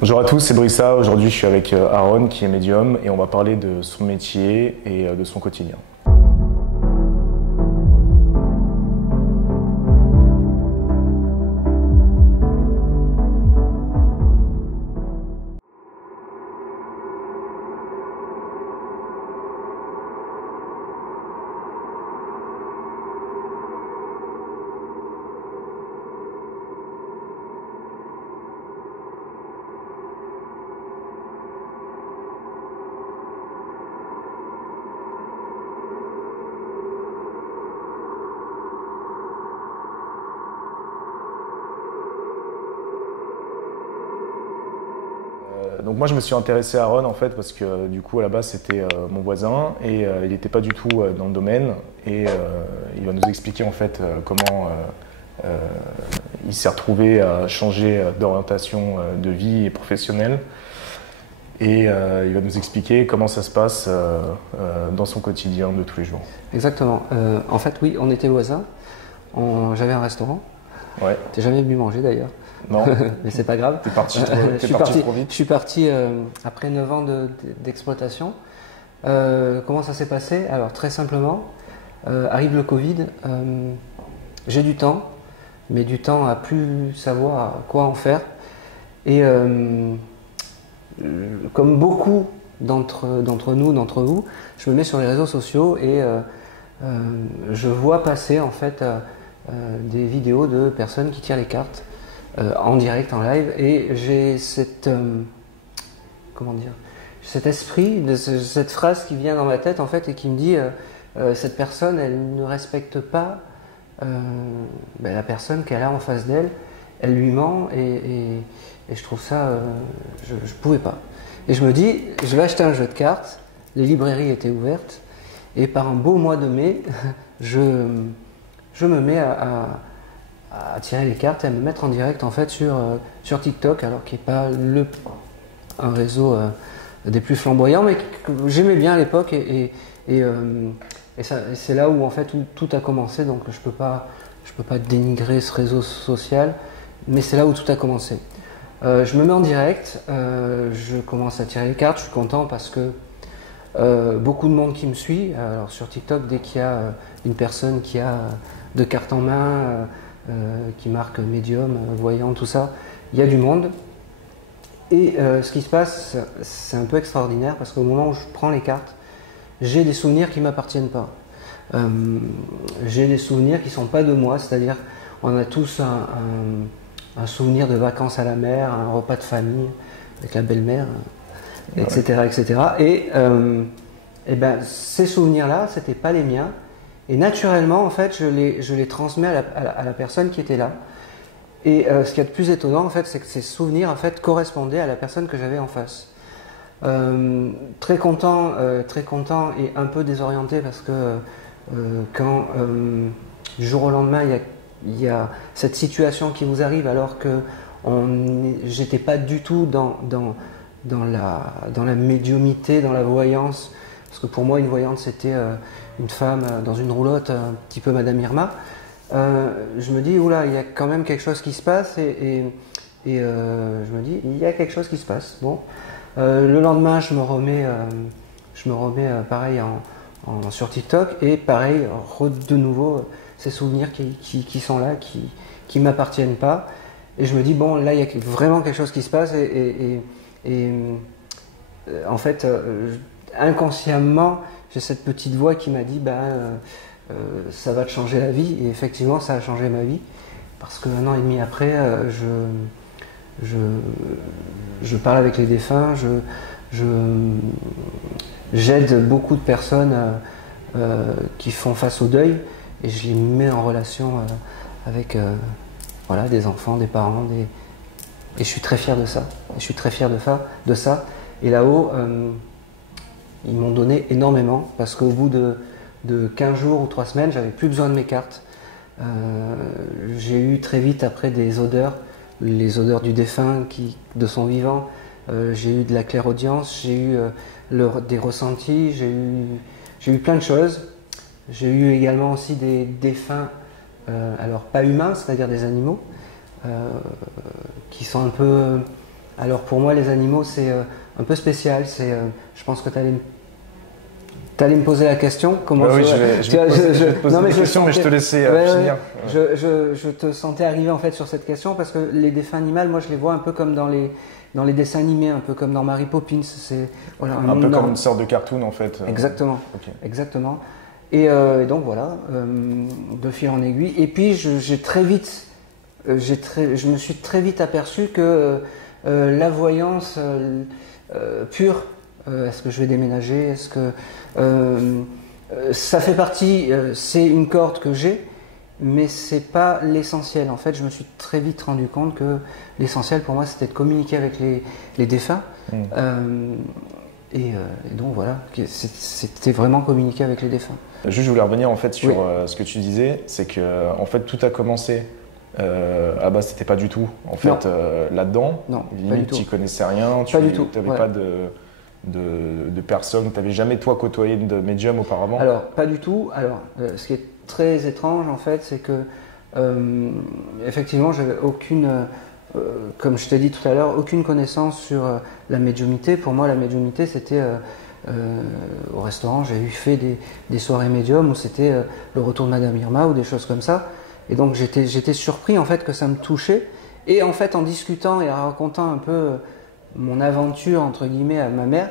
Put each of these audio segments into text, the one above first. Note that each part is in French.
Bonjour à tous, c'est Brissa. Aujourd'hui, je suis avec Aaron qui est médium et on va parler de son métier et de son quotidien. Donc moi je me suis intéressé à Aaron en fait parce que du coup à la base c'était mon voisin et il n'était pas du tout dans le domaine et il va nous expliquer en fait comment il s'est retrouvé à changer d'orientation de vie et professionnelle et il va nous expliquer comment ça se passe dans son quotidien de tous les jours. Exactement. En fait oui, on était voisins, j'avais un restaurant. Ouais. T'es jamais venu manger d'ailleurs. Non. Mais c'est pas grave. T'es parti trop vite. Je suis parti après 9 ans d'exploitation. Comment ça s'est passé? Alors très simplement, arrive le Covid, j'ai du temps, mais du temps à plus savoir quoi en faire. Et comme beaucoup d'entre nous, d'entre vous, je me mets sur les réseaux sociaux et je vois passer en fait des vidéos de personnes qui tirent les cartes en direct, en live, et j'ai cette comment dire, cet esprit, cette phrase qui vient dans ma tête en fait et qui me dit cette personne, elle ne respecte pas la personne qu'elle a en face d'elle, elle lui ment et je trouve ça, je pouvais pas. Et je me dis, je vais acheter un jeu de cartes, les librairies étaient ouvertes et par un beau mois de mai, je me mets à tirer les cartes et à me mettre en direct en fait sur TikTok, alors qui n'est pas un réseau des plus flamboyants, mais que j'aimais bien à l'époque et c'est là où en fait tout a commencé. Donc je peux pas dénigrer ce réseau social, mais c'est là où tout a commencé. Je me mets en direct, je commence à tirer les cartes, je suis content parce que beaucoup de monde qui me suit. Alors sur TikTok, dès qu'il y a une personne qui a de cartes en main, qui marque médium, voyant, tout ça, il y a du monde. Et ce qui se passe, c'est un peu extraordinaire parce qu'au moment où je prends les cartes, j'ai des souvenirs qui ne m'appartiennent pas. J'ai des souvenirs qui ne sont pas de moi, c'est-à-dire on a tous un souvenir de vacances à la mer, un repas de famille avec la belle-mère, etc., etc. Et ben, ces souvenirs-là, ce n'étaient pas les miens. Et naturellement, en fait, je les transmets à la personne qui était là. Et ce qu'il y a de plus étonnant, en fait, c'est que ces souvenirs, en fait, correspondaient à la personne que j'avais en face. Très content et un peu désorienté parce que quand du jour au lendemain, il y a cette situation qui vous arrive alors que j'étais pas du tout dans la médiumnité, dans la voyance. Parce que pour moi, une voyante, c'était une femme dans une roulotte, un petit peu Madame Irma. Je me dis, oula, il y a quand même quelque chose qui se passe et je me dis, il y a quelque chose qui se passe. Bon, le lendemain, je me remets pareil sur TikTok et pareil, de nouveau, ces souvenirs qui sont là, qui m'appartiennent pas. Et je me dis, bon, là, il y a vraiment quelque chose qui se passe et en fait, inconsciemment, j'ai cette petite voix qui m'a dit ça va te changer la vie, et effectivement ça a changé ma vie parce que 1 an et demi après je parle avec les défunts, j'aide beaucoup de personnes qui font face au deuil et je les mets en relation avec voilà, des enfants, des parents, et je suis très fier de ça, de ça. Et là-haut ils m'ont donné énormément parce qu'au bout de 15 jours ou 3 semaines, j'avais plus besoin de mes cartes. J'ai eu très vite après des odeurs, les odeurs du défunt de son vivant. J'ai eu de la clairaudience, j'ai eu des ressentis, j'ai eu plein de choses. J'ai eu également aussi des défunts, alors pas humains, c'est-à-dire des animaux, qui sont un peu Alors pour moi, les animaux, c'est un peu spécial. Je pense que tu allais me poser la question. Comment oui, je vais te poser des questions, mais je te laissais finir. Ouais. Je te sentais arriver en fait sur cette question parce que les dessins animaux, moi je les vois un peu comme dans les dessins animés, un peu comme dans Mary Poppins. C'est voilà, un peu comme une sorte de cartoon en fait. Exactement. Okay. Exactement. Et donc voilà, de fil en aiguille. Et puis je me suis très vite aperçu que la voyance pure, est-ce que je vais déménager, est-ce que ça fait partie, c'est une corde que j'ai, mais c'est pas l'essentiel. En fait, je me suis très vite rendu compte que l'essentiel pour moi, c'était de communiquer avec les défunts. Et donc voilà, c'était vraiment communiquer avec les défunts. Juste, je voulais revenir en fait sur ce que tu disais, c'est que en fait tout a commencé. À la base, t'étais pas du tout en fait là-dedans. Non, limite, tu connaissais rien. Pas du tout. Tu n'avais pas de personne. Tu n'avais jamais toi côtoyé de médium auparavant. Alors pas du tout. Alors ce qui est très étrange en fait, c'est que effectivement, j'avais aucune, comme je t'ai dit tout à l'heure, aucune connaissance sur la médiumnité. Pour moi, la médiumnité, c'était au restaurant, j'ai fait des soirées médium où c'était le retour de Madame Irma ou des choses comme ça. Et donc j'étais surpris en fait que ça me touchait. Et en fait en discutant et en racontant un peu mon aventure entre guillemets à ma mère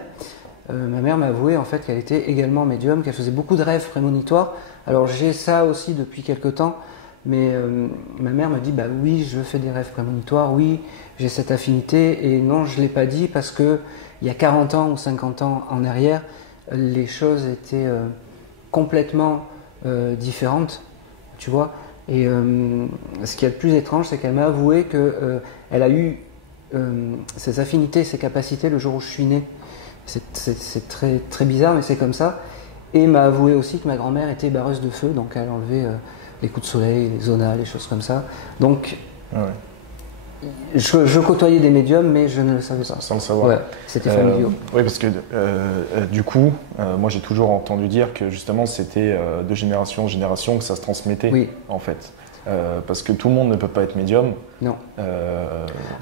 m'a avoué en fait qu'elle était également médium, qu'elle faisait beaucoup de rêves prémonitoires. Alors j'ai ça aussi depuis quelque temps, mais ma mère me dit bah oui je fais des rêves prémonitoires, oui j'ai cette affinité et non je l'ai pas dit parce que il y a 40 ans ou 50 ans en arrière les choses étaient complètement différentes, tu vois. Et ce qui est le plus étrange, c'est qu'elle m'a avoué qu'elle a eu ses affinités, ses capacités le jour où je suis né. C'est très, très bizarre, mais c'est comme ça. Et m'a avoué aussi que ma grand-mère était barreuse de feu, donc elle enlevait les coups de soleil, les zonas, les choses comme ça. Donc, je côtoyais des médiums, mais je ne le savais pas. Sans le savoir. Ouais, c'était familial. Oui, parce que du coup, moi j'ai toujours entendu dire que justement c'était de génération en génération que ça se transmettait, en fait. Parce que tout le monde ne peut pas être médium. Non.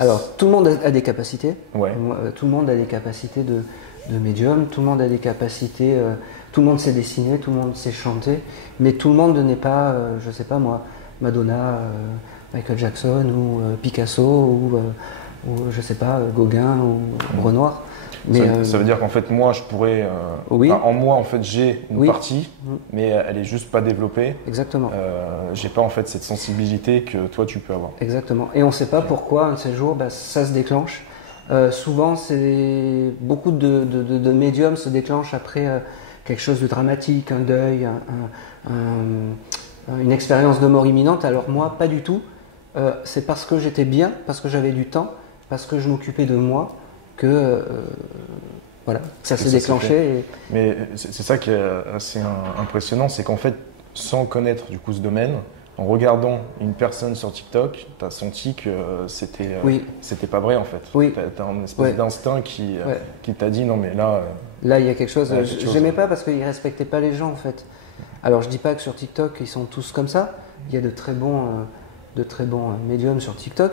Alors, tout le monde a des capacités. Ouais. Tout le monde a des capacités de médium, tout le monde a des capacités, tout le monde sait dessiner, tout le monde sait chanter, mais tout le monde n'est pas, je sais pas moi, Madonna, Michael Jackson ou Picasso ou je sais pas, Gauguin ou Renoir. Mais ça veut dire qu'en fait moi je pourrais, en moi en fait j'ai une partie, mais elle est juste pas développée. Exactement. J'ai pas en fait cette sensibilité que toi tu peux avoir. Exactement. Et on sait pas pourquoi un de ces jours ça se déclenche. Souvent beaucoup de médiums se déclenchent après quelque chose de dramatique, un deuil, une expérience de mort imminente. Alors moi pas du tout. C'est parce que j'étais bien, parce que j'avais du temps, parce que je m'occupais de moi que voilà, ça s'est déclenché. Mais c'est ça qui est assez impressionnant, c'est qu'en fait, sans connaître du coup ce domaine, en regardant une personne sur TikTok, tu as senti que c'était pas vrai en fait. Oui. Tu as un espèce d'instinct qui t'a dit non mais là... Là il y a quelque chose, j'aimais pas parce qu'ils respectaient pas les gens en fait. Alors je dis pas que sur TikTok ils sont tous comme ça, il y a de très bons médiums sur TikTok.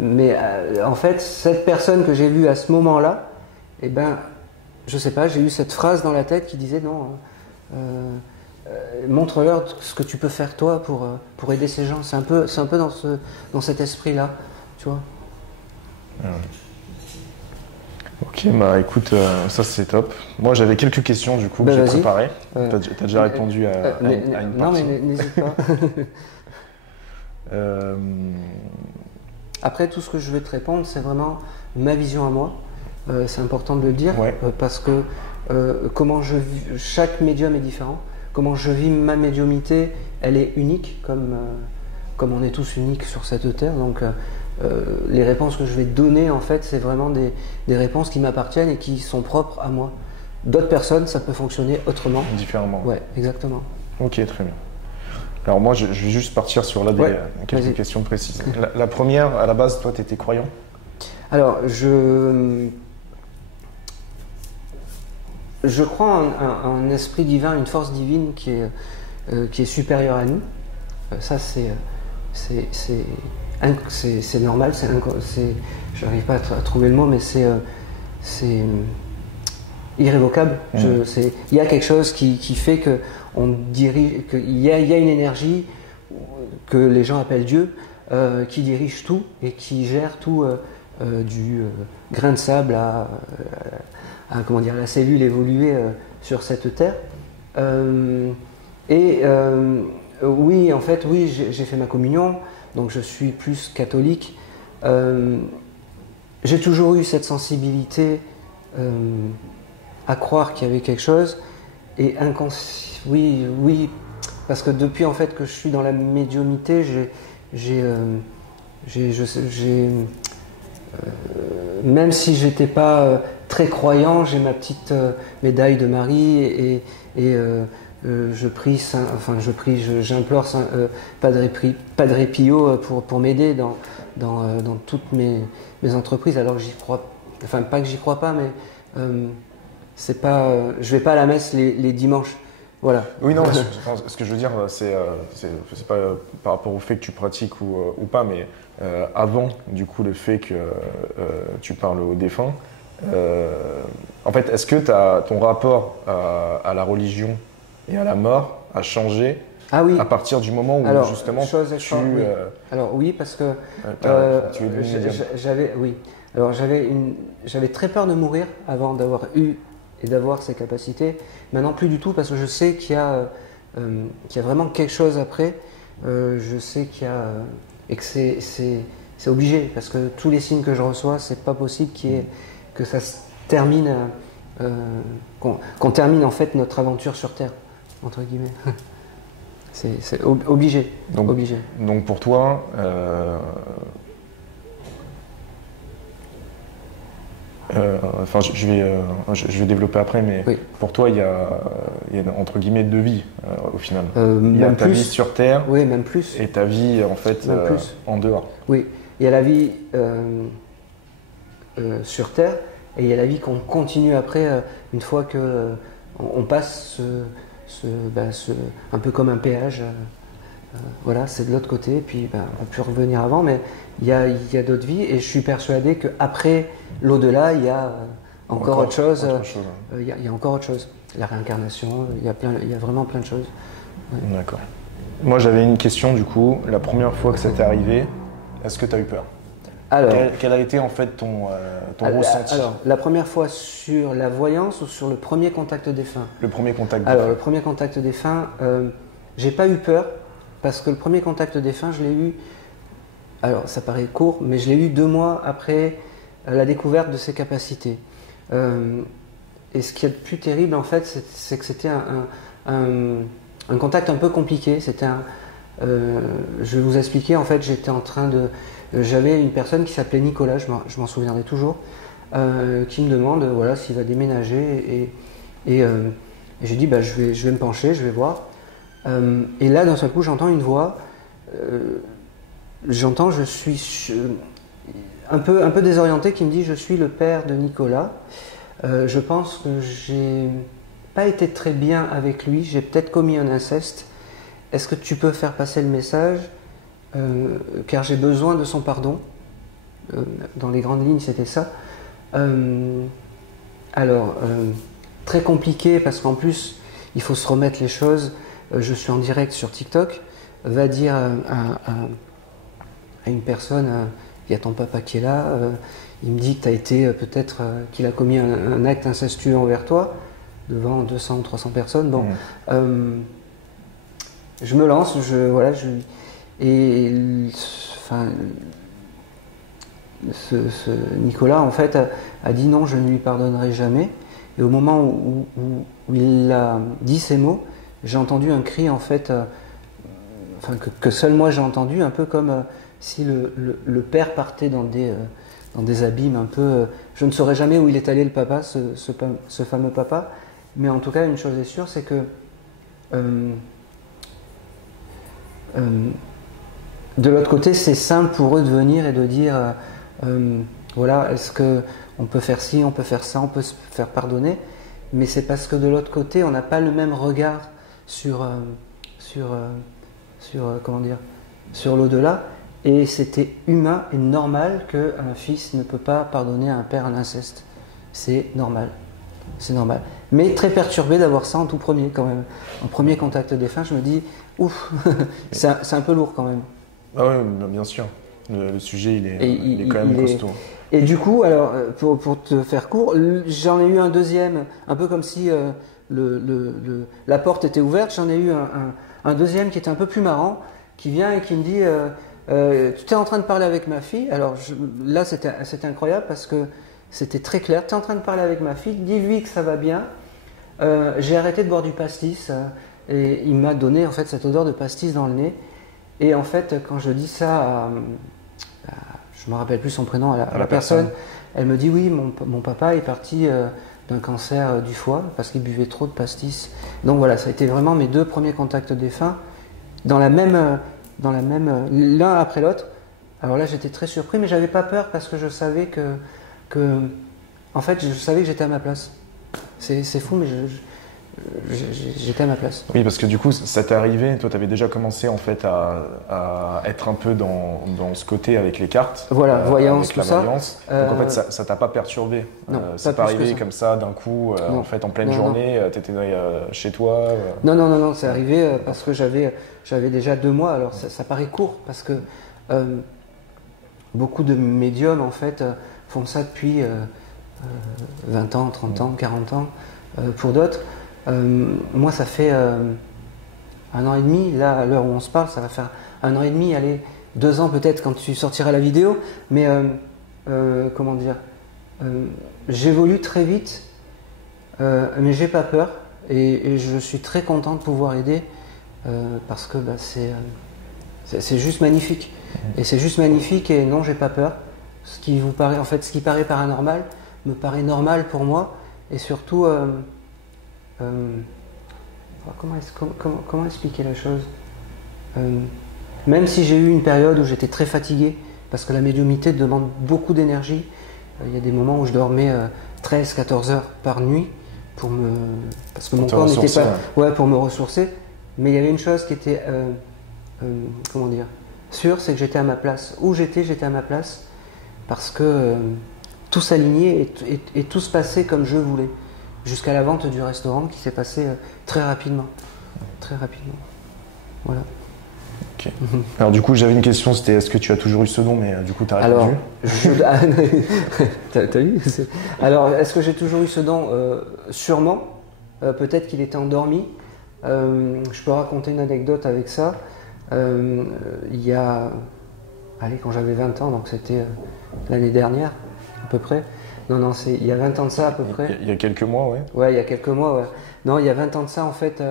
Mais en fait, cette personne que j'ai vue à ce moment-là, eh ben, je sais pas, j'ai eu cette phrase dans la tête qui disait non, montre-leur ce que tu peux faire toi pour aider ces gens. C'est un peu dans cet esprit-là, tu vois. Ok, bah écoute, ça c'est top. Moi j'avais quelques questions du coup que j'ai préparées. T'as déjà répondu à une partie. Non mais n'hésite pas. Après, tout ce que je vais te répondre, c'est vraiment ma vision à moi. C'est important de le dire parce que chaque médium est différent. Comment je vis ma médiumnité, elle est unique, comme on est tous uniques sur cette terre. Donc, les réponses que je vais te donner, en fait, c'est vraiment des réponses qui m'appartiennent et qui sont propres à moi. D'autres personnes, ça peut fonctionner autrement. Différemment. Ouais, exactement. Ok, très bien. Alors moi, je vais juste partir sur quelques questions précises. La première, à la base, toi, tu étais croyant? Alors, je crois en un esprit divin, une force divine qui est supérieure à nous. Ça, c'est c'est normal, je n'arrive pas à trouver le mot, mais c'est irrévocable. Il y a quelque chose qui fait que qu'il y a une énergie que les gens appellent Dieu, qui dirige tout et qui gère tout, du grain de sable à comment dire, la cellule évoluée sur cette terre. Oui, en fait, oui, j'ai fait ma communion, donc je suis plus catholique. J'ai toujours eu cette sensibilité à croire qu'il y avait quelque chose, et oui, parce que depuis en fait que je suis dans la médiumnité, même si j'étais pas très croyant, j'ai ma petite médaille de Marie et j'implore Padre Pio pour m'aider dans toutes mes entreprises. Alors que j'y crois, enfin pas que j'y crois pas, mais c'est pas, je vais pas à la messe les dimanches. Voilà. Oui, non, ce que je veux dire, c'est pas par rapport au fait que tu pratiques ou pas, mais avant, du coup, le fait que tu parles aux défunts, en fait, est-ce que ton rapport à la religion et à la mort a changé à partir du moment où justement oui. Alors oui, parce que j'avais très peur de mourir avant d'avoir eu et d'avoir ces capacités. Maintenant, plus du tout, parce que je sais qu'il y a vraiment quelque chose après. Je sais et que c'est obligé, parce que tous les signes que je reçois, c'est pas possible que ça se termine, qu'on termine en fait notre aventure sur Terre, entre guillemets. C'est obligé. Donc pour toi, enfin, je vais développer après, mais oui. Pour toi, il y a entre guillemets deux vies au final. Il y a ta vie sur Terre, oui, même plus, et ta vie en fait en dehors. Oui, il y a la vie sur Terre, et il y a la vie qu'on continue après, une fois que on passe un peu comme un péage. Voilà, c'est de l'autre côté, et puis on peut revenir avant, mais il y a d'autres vies, et je suis persuadé qu'après l'au-delà, il y a encore autre chose. Il y a encore autre chose. La réincarnation, il y a vraiment plein de choses. Ouais. D'accord. Moi, j'avais une question du coup. La première fois que ça t'est arrivé, est-ce que tu as eu peur? Alors, quel a été en fait ton ressenti? Alors, la première fois sur la voyance ou sur le premier contact défunt? Le premier contact défunt. Alors, le premier contact défunt, j'ai pas eu peur, parce que le premier contact défunt, je l'ai eu, alors ça paraît court, mais je l'ai eu 2 mois après la découverte de ses capacités. Et ce qui est le plus terrible en fait, c'est que c'était un contact un peu compliqué. Je vais vous expliquer, en fait, j'avais une personne qui s'appelait Nicolas, je m'en souviendrai toujours, qui me demande voilà, s'il va déménager, et j'ai dit je vais me pencher, je vais voir. Et là, d'un seul coup, j'entends une voix. Je suis un peu désorienté, qui me dit: je suis le père de Nicolas. Je pense que j'ai pas été très bien avec lui, j'ai peut-être commis un inceste. Est-ce que tu peux faire passer le message, car j'ai besoin de son pardon? Dans les grandes lignes, c'était ça. Très compliqué, parce qu'en plus, il faut se remettre les choses. Je suis en direct sur TikTok. Va dire à une personne: il y a ton papa qui est là, il me dit que tu as été qu'il a commis un acte incestueux envers toi devant 200 ou 300 personnes. Bon, je me lance, ce Nicolas en fait a dit non, je ne lui pardonnerai jamais. Et au moment où il a dit ces mots, j'ai entendu un cri en fait, que seul moi j'ai entendu, un peu comme si le père partait dans des abîmes un peu. Je ne saurais jamais où il est allé, le papa, ce fameux papa, mais en tout cas une chose est sûre, c'est que de l'autre côté, c'est simple pour eux de venir et de dire voilà, est-ce qu'on peut faire ci, on peut faire ça, on peut se faire pardonner, mais c'est parce que de l'autre côté, on n'a pas le même regard sur l'au-delà. Et c'était humain et normal qu'un fils ne peut pas pardonner à un père un inceste. C'est normal. C'est normal. Mais très perturbé d'avoir ça en tout premier quand même. En premier contact défunt, je me dis, ouf, c'est un peu lourd quand même. Ah oui, bien sûr. Le sujet, il est quand même costaud. Et du coup, alors, pour te faire court, j'en ai eu un deuxième, un peu comme si la porte était ouverte. J'en ai eu un deuxième qui était un peu plus marrant, qui vient et qui me dit, tu es en train de parler avec ma fille. Alors là, c'était incroyable parce que c'était très clair. Tu es en train de parler avec ma fille, dis-lui que ça va bien. J'ai arrêté de boire du pastis et il m'a donné en fait cette odeur de pastis dans le nez. Et en fait, quand je dis ça je me rappelle plus son prénom, à la personne, elle me dit oui, mon papa est parti d'un cancer du foie parce qu'il buvait trop de pastis. Donc voilà, ça a été vraiment mes deux premiers contacts défunts dans la même l'un après l'autre. Alors là, j'étais très surpris, mais j'avais pas peur parce que je savais en fait, je savais que j'étais à ma place. C'est fou, mais j'étais à ma place. Oui, parce que du coup, ça t'est arrivé, toi, tu avais déjà commencé en fait à être un peu dans ce côté avec les cartes. Voilà, voyance, avec la tout ça. Voyance. Donc en fait, ça t'a pas perturbé. Non, c'est pas arrivé comme ça d'un coup, en fait, en pleine journée, tu étais chez toi. Non, c'est arrivé parce que j'avais déjà 2 mois. Alors ça paraît court parce que beaucoup de médiums en fait font ça depuis 20 ans, 30 ans, 40 ans pour d'autres. Moi, ça fait 1 an et demi. Là, à l'heure où on se parle, ça va faire 1 an et demi. Allez, 2 ans peut-être quand tu sortiras la vidéo. Mais comment dire, j'évolue très vite, mais j'ai pas peur et je suis très content de pouvoir aider parce que c'est juste magnifique. Et c'est juste magnifique et non, j'ai pas peur. Ce qui paraît paranormal me paraît normal pour moi et surtout. Comment expliquer la chose, même si j'ai eu une période où j'étais très fatigué, parce que la médiumnité demande beaucoup d'énergie, il y a des moments où je dormais 13-14 heures par nuit, parce que mon corps n'était pas... Ouais, pour me ressourcer, mais il y avait une chose qui était, comment dire, sûre, c'est que j'étais à ma place. Où j'étais à ma place, parce que tout s'alignait et tout se passait comme je voulais. Jusqu'à la vente du restaurant qui s'est passé très rapidement. Très rapidement. Voilà. Ok. Alors du coup, j'avais une question, c'était est-ce que tu as toujours eu ce don, mais du coup, tu as répondu. T'as vu? Alors, est-ce que j'ai toujours eu ce don? Sûrement. Peut-être qu'il était endormi. Je peux raconter une anecdote avec ça. Il y a... Allez, quand j'avais 20 ans, donc c'était l'année dernière, à peu près. Non, il y a 20 ans de ça à peu près. Il y a quelques mois, ouais. Ouais, il y a quelques mois, ouais. Non, il y a 20 ans de ça, en fait,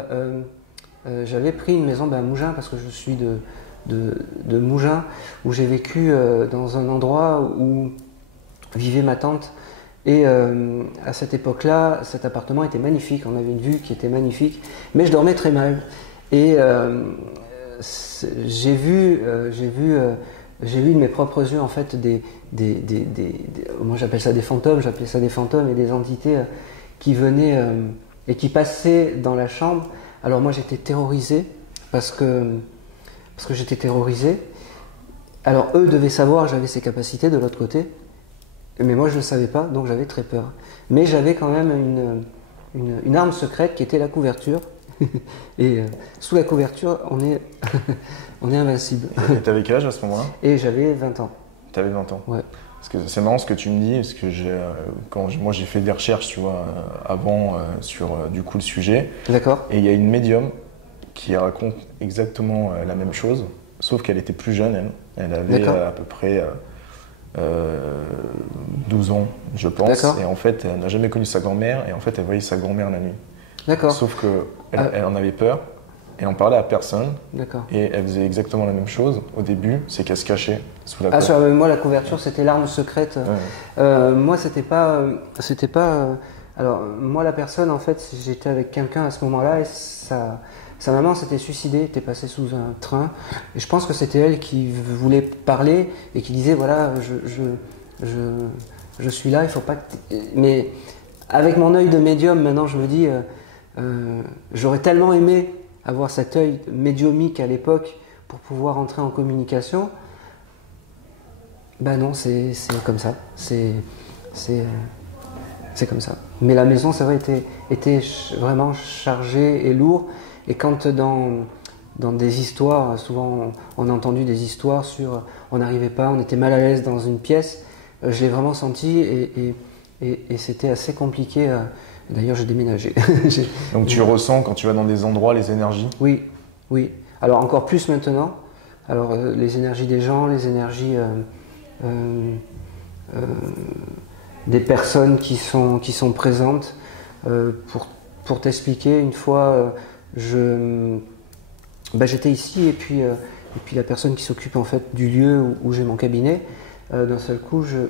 j'avais pris une maison à Mougins, parce que je suis de Mougins, où j'ai vécu dans un endroit où vivait ma tante. Et à cette époque-là, cet appartement était magnifique, on avait une vue qui était magnifique, mais je dormais très mal. Et j'ai vu de mes propres yeux en fait moi j'appelle ça des fantômes, j'appelais ça des fantômes et des entités qui venaient et qui passaient dans la chambre. Alors moi j'étais terrorisé parce que j'étais terrorisé. Alors eux devaient savoir que j'avais ces capacités de l'autre côté, mais moi je ne le savais pas, donc j'avais très peur. Mais j'avais quand même une arme secrète qui était la couverture. Et sous la couverture, on est invincible. Et t'avais quel âge à ce moment-là? Et j'avais 20 ans. T'avais 20 ans? Ouais. Parce que c'est marrant ce que tu me dis, parce que moi j'ai fait des recherches, tu vois, avant sur du coup le sujet. D'accord. Et il y a une médium qui raconte exactement la même chose, sauf qu'elle était plus jeune, elle. Elle avait à peu près 12 ans, je pense. Et en fait, elle n'a jamais connu sa grand-mère, et en fait, elle voyait sa grand-mère la nuit. D'accord. Sauf qu'elle en avait peur, elle en parlait à personne, d'accord. Et elle faisait exactement la même chose. Au début, c'est qu'elle se cachait sous la couverture. Moi, la couverture, c'était l'arme secrète. Ouais. Moi, c'était pas. Alors, moi, la personne, en fait, j'étais avec quelqu'un à ce moment-là, et sa maman s'était suicidée, était passée sous un train, et je pense que c'était elle qui voulait parler et qui disait voilà, je suis là, il faut pas. Mais avec mon œil de médium, maintenant, je me dis. J'aurais tellement aimé avoir cet œil médiumique à l'époque pour pouvoir entrer en communication. Bah non, c'est comme ça. C'est comme ça. Mais la maison, c'est vrai, était vraiment chargée et lourde. Et quand dans des histoires, souvent on a entendu des histoires sur on n'arrivait pas, on était mal à l'aise dans une pièce, je l'ai vraiment senti et c'était assez compliqué. D'ailleurs, j'ai déménagé. Donc tu ressens quand tu vas dans des endroits les énergies? Oui, oui. Alors encore plus maintenant. Alors les énergies des gens, les énergies des personnes qui sont présentes. Pour t'expliquer, une fois, j'étais ici et puis la personne qui s'occupe en fait du lieu où j'ai mon cabinet, d'un seul coup, je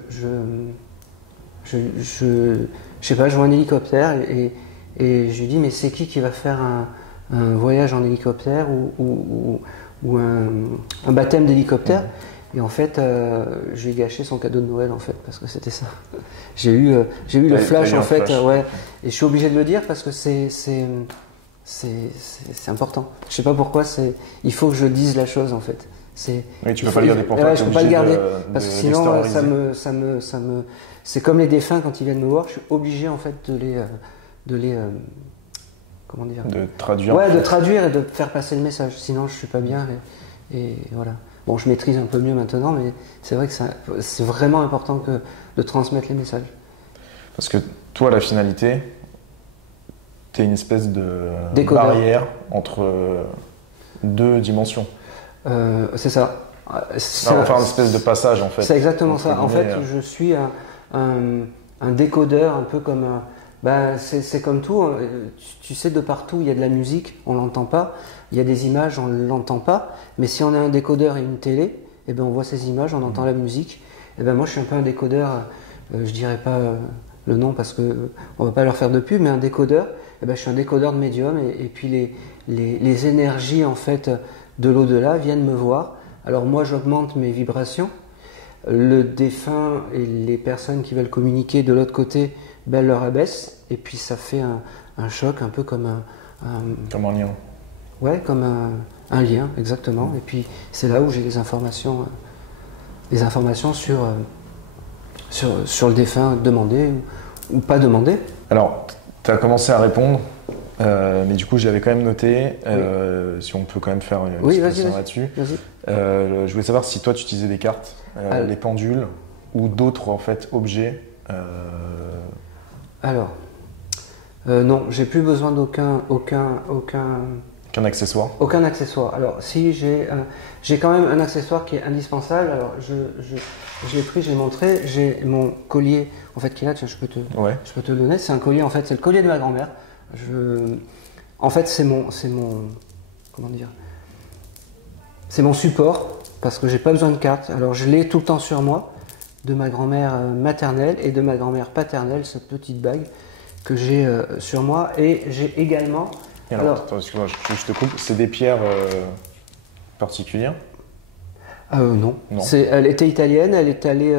sais pas, je vois un hélicoptère et je lui dis mais c'est qui va faire un voyage en hélicoptère ou un baptême d'hélicoptère. Et en fait, j'ai gâché son cadeau de Noël en fait, parce que c'était ça. J'ai eu le flash en fait, ouais. Et je suis obligé de le dire parce que c'est important. Je sais pas pourquoi, il faut que je dise la chose en fait. Oui, tu peux pas le garder pour toi. Ouais, je peux pas le garder parce que sinon c'est comme les défunts quand ils viennent me voir. Je suis obligé en fait de les comment dire, de traduire. Ouais, de traduire et de faire passer le message. Sinon, je suis pas bien et voilà. Bon, je maîtrise un peu mieux maintenant, mais c'est vrai que c'est vraiment important de transmettre les messages. Parce que toi, la finalité, tu es une espèce de décodeur. Barrière entre deux dimensions. C'est ça. Enfin, une espèce de passage en fait. C'est exactement ça. En fait, je suis un décodeur, un peu comme c'est comme tout. Tu sais, de partout, il y a de la musique, on l'entend pas. Il y a des images, on l'entend pas. Mais si on a un décodeur et une télé, eh ben on voit ces images, on entend la musique. Et ben moi, je suis un peu un décodeur. Je dirais pas le nom parce que on va pas leur faire de pub, mais un décodeur. Eh ben je suis un décodeur de médium et puis les énergies en fait de l'au-delà viennent me voir. Alors moi, j'augmente mes vibrations. Le défunt et les personnes qui veulent communiquer de l'autre côté, ben, leur abaissent. Et puis ça fait un choc, un peu comme comme un lien. Ouais, comme un lien, exactement. Et puis c'est là où j'ai les informations sur le défunt demandé ou pas demandé. Alors, tu as commencé à répondre, mais du coup, j'avais quand même noté, si on peut quand même faire une discussion là-dessus. Je voulais savoir si toi, tu utilisais des cartes, des pendules ou d'autres en fait objets. Alors, non, j'ai plus besoin d'aucun accessoire. Aucun accessoire. Alors, si j'ai quand même un accessoire qui est indispensable. Alors, je l'ai pris, je l'ai montré. J'ai mon collier, en fait, qui est là. Tiens, je peux te le donner. C'est un collier, en fait, c'est le collier de ma grand-mère. En fait, c'est mon, comment dire, c'est mon support parce que j'ai pas besoin de carte. Alors, je l'ai tout le temps sur moi, de ma grand-mère maternelle et de ma grand-mère paternelle, cette petite bague que j'ai sur moi. Et j'ai également. Alors, attends, excuse-moi, je te coupe. C'est des pierres particulières? Non. Elle était italienne. Elle est allée.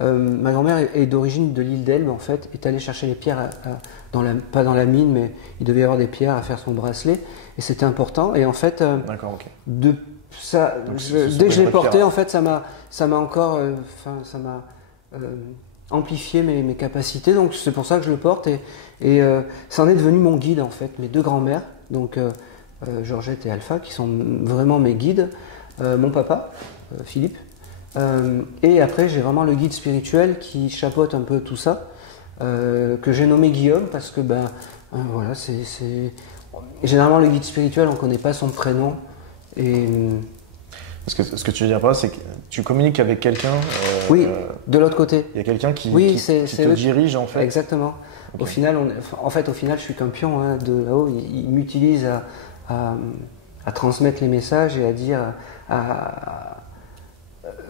Ma grand-mère est d'origine de l'île d'Elbe, en fait. Est allée chercher les pierres pas dans la mine, mais il devait y avoir des pierres à faire son bracelet. Et c'était important. Et en fait, d'accord, ok. dès que je l'ai porté, en fait, ça m'a encore, ça m'a amplifié mes capacités. Donc c'est pour ça que je le porte et ça en est devenu mon guide en fait. Mes deux grands-mères, donc Georgette et Alpha, qui sont vraiment mes guides. Mon papa, Philippe. Et après j'ai vraiment le guide spirituel qui chapeaute un peu tout ça, que j'ai nommé Guillaume parce que voilà, c'est généralement le guide spirituel, on ne connaît pas son prénom et parce que ce que tu veux dire pas, c'est que tu communiques avec quelqu'un. Oui, de l'autre côté. Il y a quelqu'un qui te dirige en fait. Exactement. Okay. Au final, je suis qu'un pion de là-haut. Ils m'utilisent à transmettre les messages et à dire.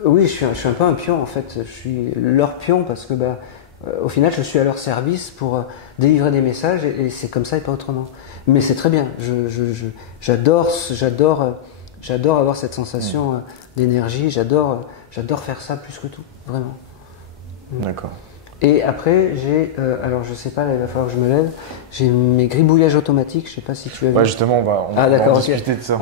Oui, je suis un peu un pion en fait. Je suis leur pion parce que au final, je suis à leur service pour délivrer des messages et c'est comme ça et pas autrement. Mais c'est très bien. J'adore avoir cette sensation d'énergie, j'adore faire ça plus que tout, vraiment. D'accord. Et après, j'ai, alors je sais pas, là, il va falloir que je me lève, j'ai mes gribouillages automatiques, je sais pas si tu as vu. Ouais, justement, Ah, on va en d'accord, ok. discuter de ça.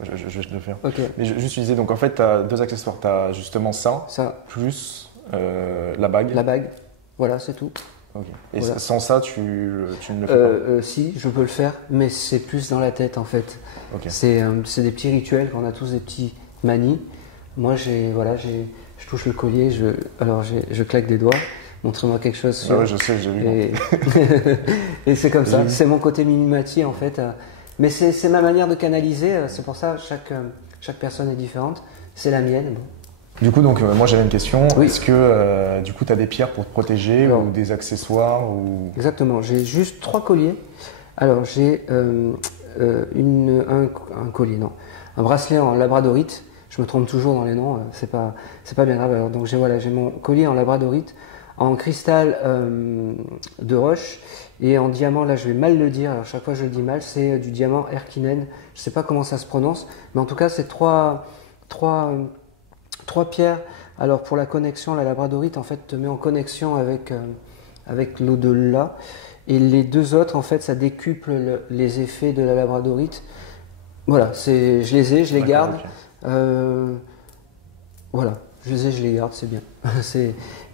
Je vais te le faire. Ok, Mais juste, tu disais, donc en fait, tu as deux accessoires. Tu as justement ça, ça, plus la bague. la bague, voilà, c'est tout. Ok. Et Voilà. sans ça, tu ne le fais pas. Si, je peux le faire, mais c'est plus dans la tête en fait. Ok. C'est des petits rituels, qu'on a tous des petits manies. Moi, je touche le collier, je claque des doigts. Montrez-moi quelque chose. Ah ouais, je sais, j'ai vu. Et, et c'est comme J'ai ça. vu. C'est mon côté mimimati en fait. Mais c'est ma manière de canaliser. C'est pour ça chaque personne est différente. C'est la mienne. Bon. Du coup, donc, moi j'avais une question. Oui. Est-ce que du coup, tu as des pierres pour te protéger Alors. ou des accessoires ou... Exactement. J'ai juste 3 colliers. Alors j'ai un collier, non, un bracelet en labradorite. Je me trompe toujours dans les noms. C'est pas bien grave. Alors, donc j'ai mon collier en labradorite, en cristal de roche et en diamant. Là, je vais mal le dire. Alors chaque fois je le dis mal. C'est du diamant Erkinen. Je sais pas comment ça se prononce, mais en tout cas c'est trois pierres. Alors pour la connexion, la labradorite en fait te met en connexion avec l'au-delà, et les deux autres en fait ça décuple les effets de la labradorite. Voilà, je les ai, je les D'accord, garde. ok. Voilà, je les garde, c'est bien.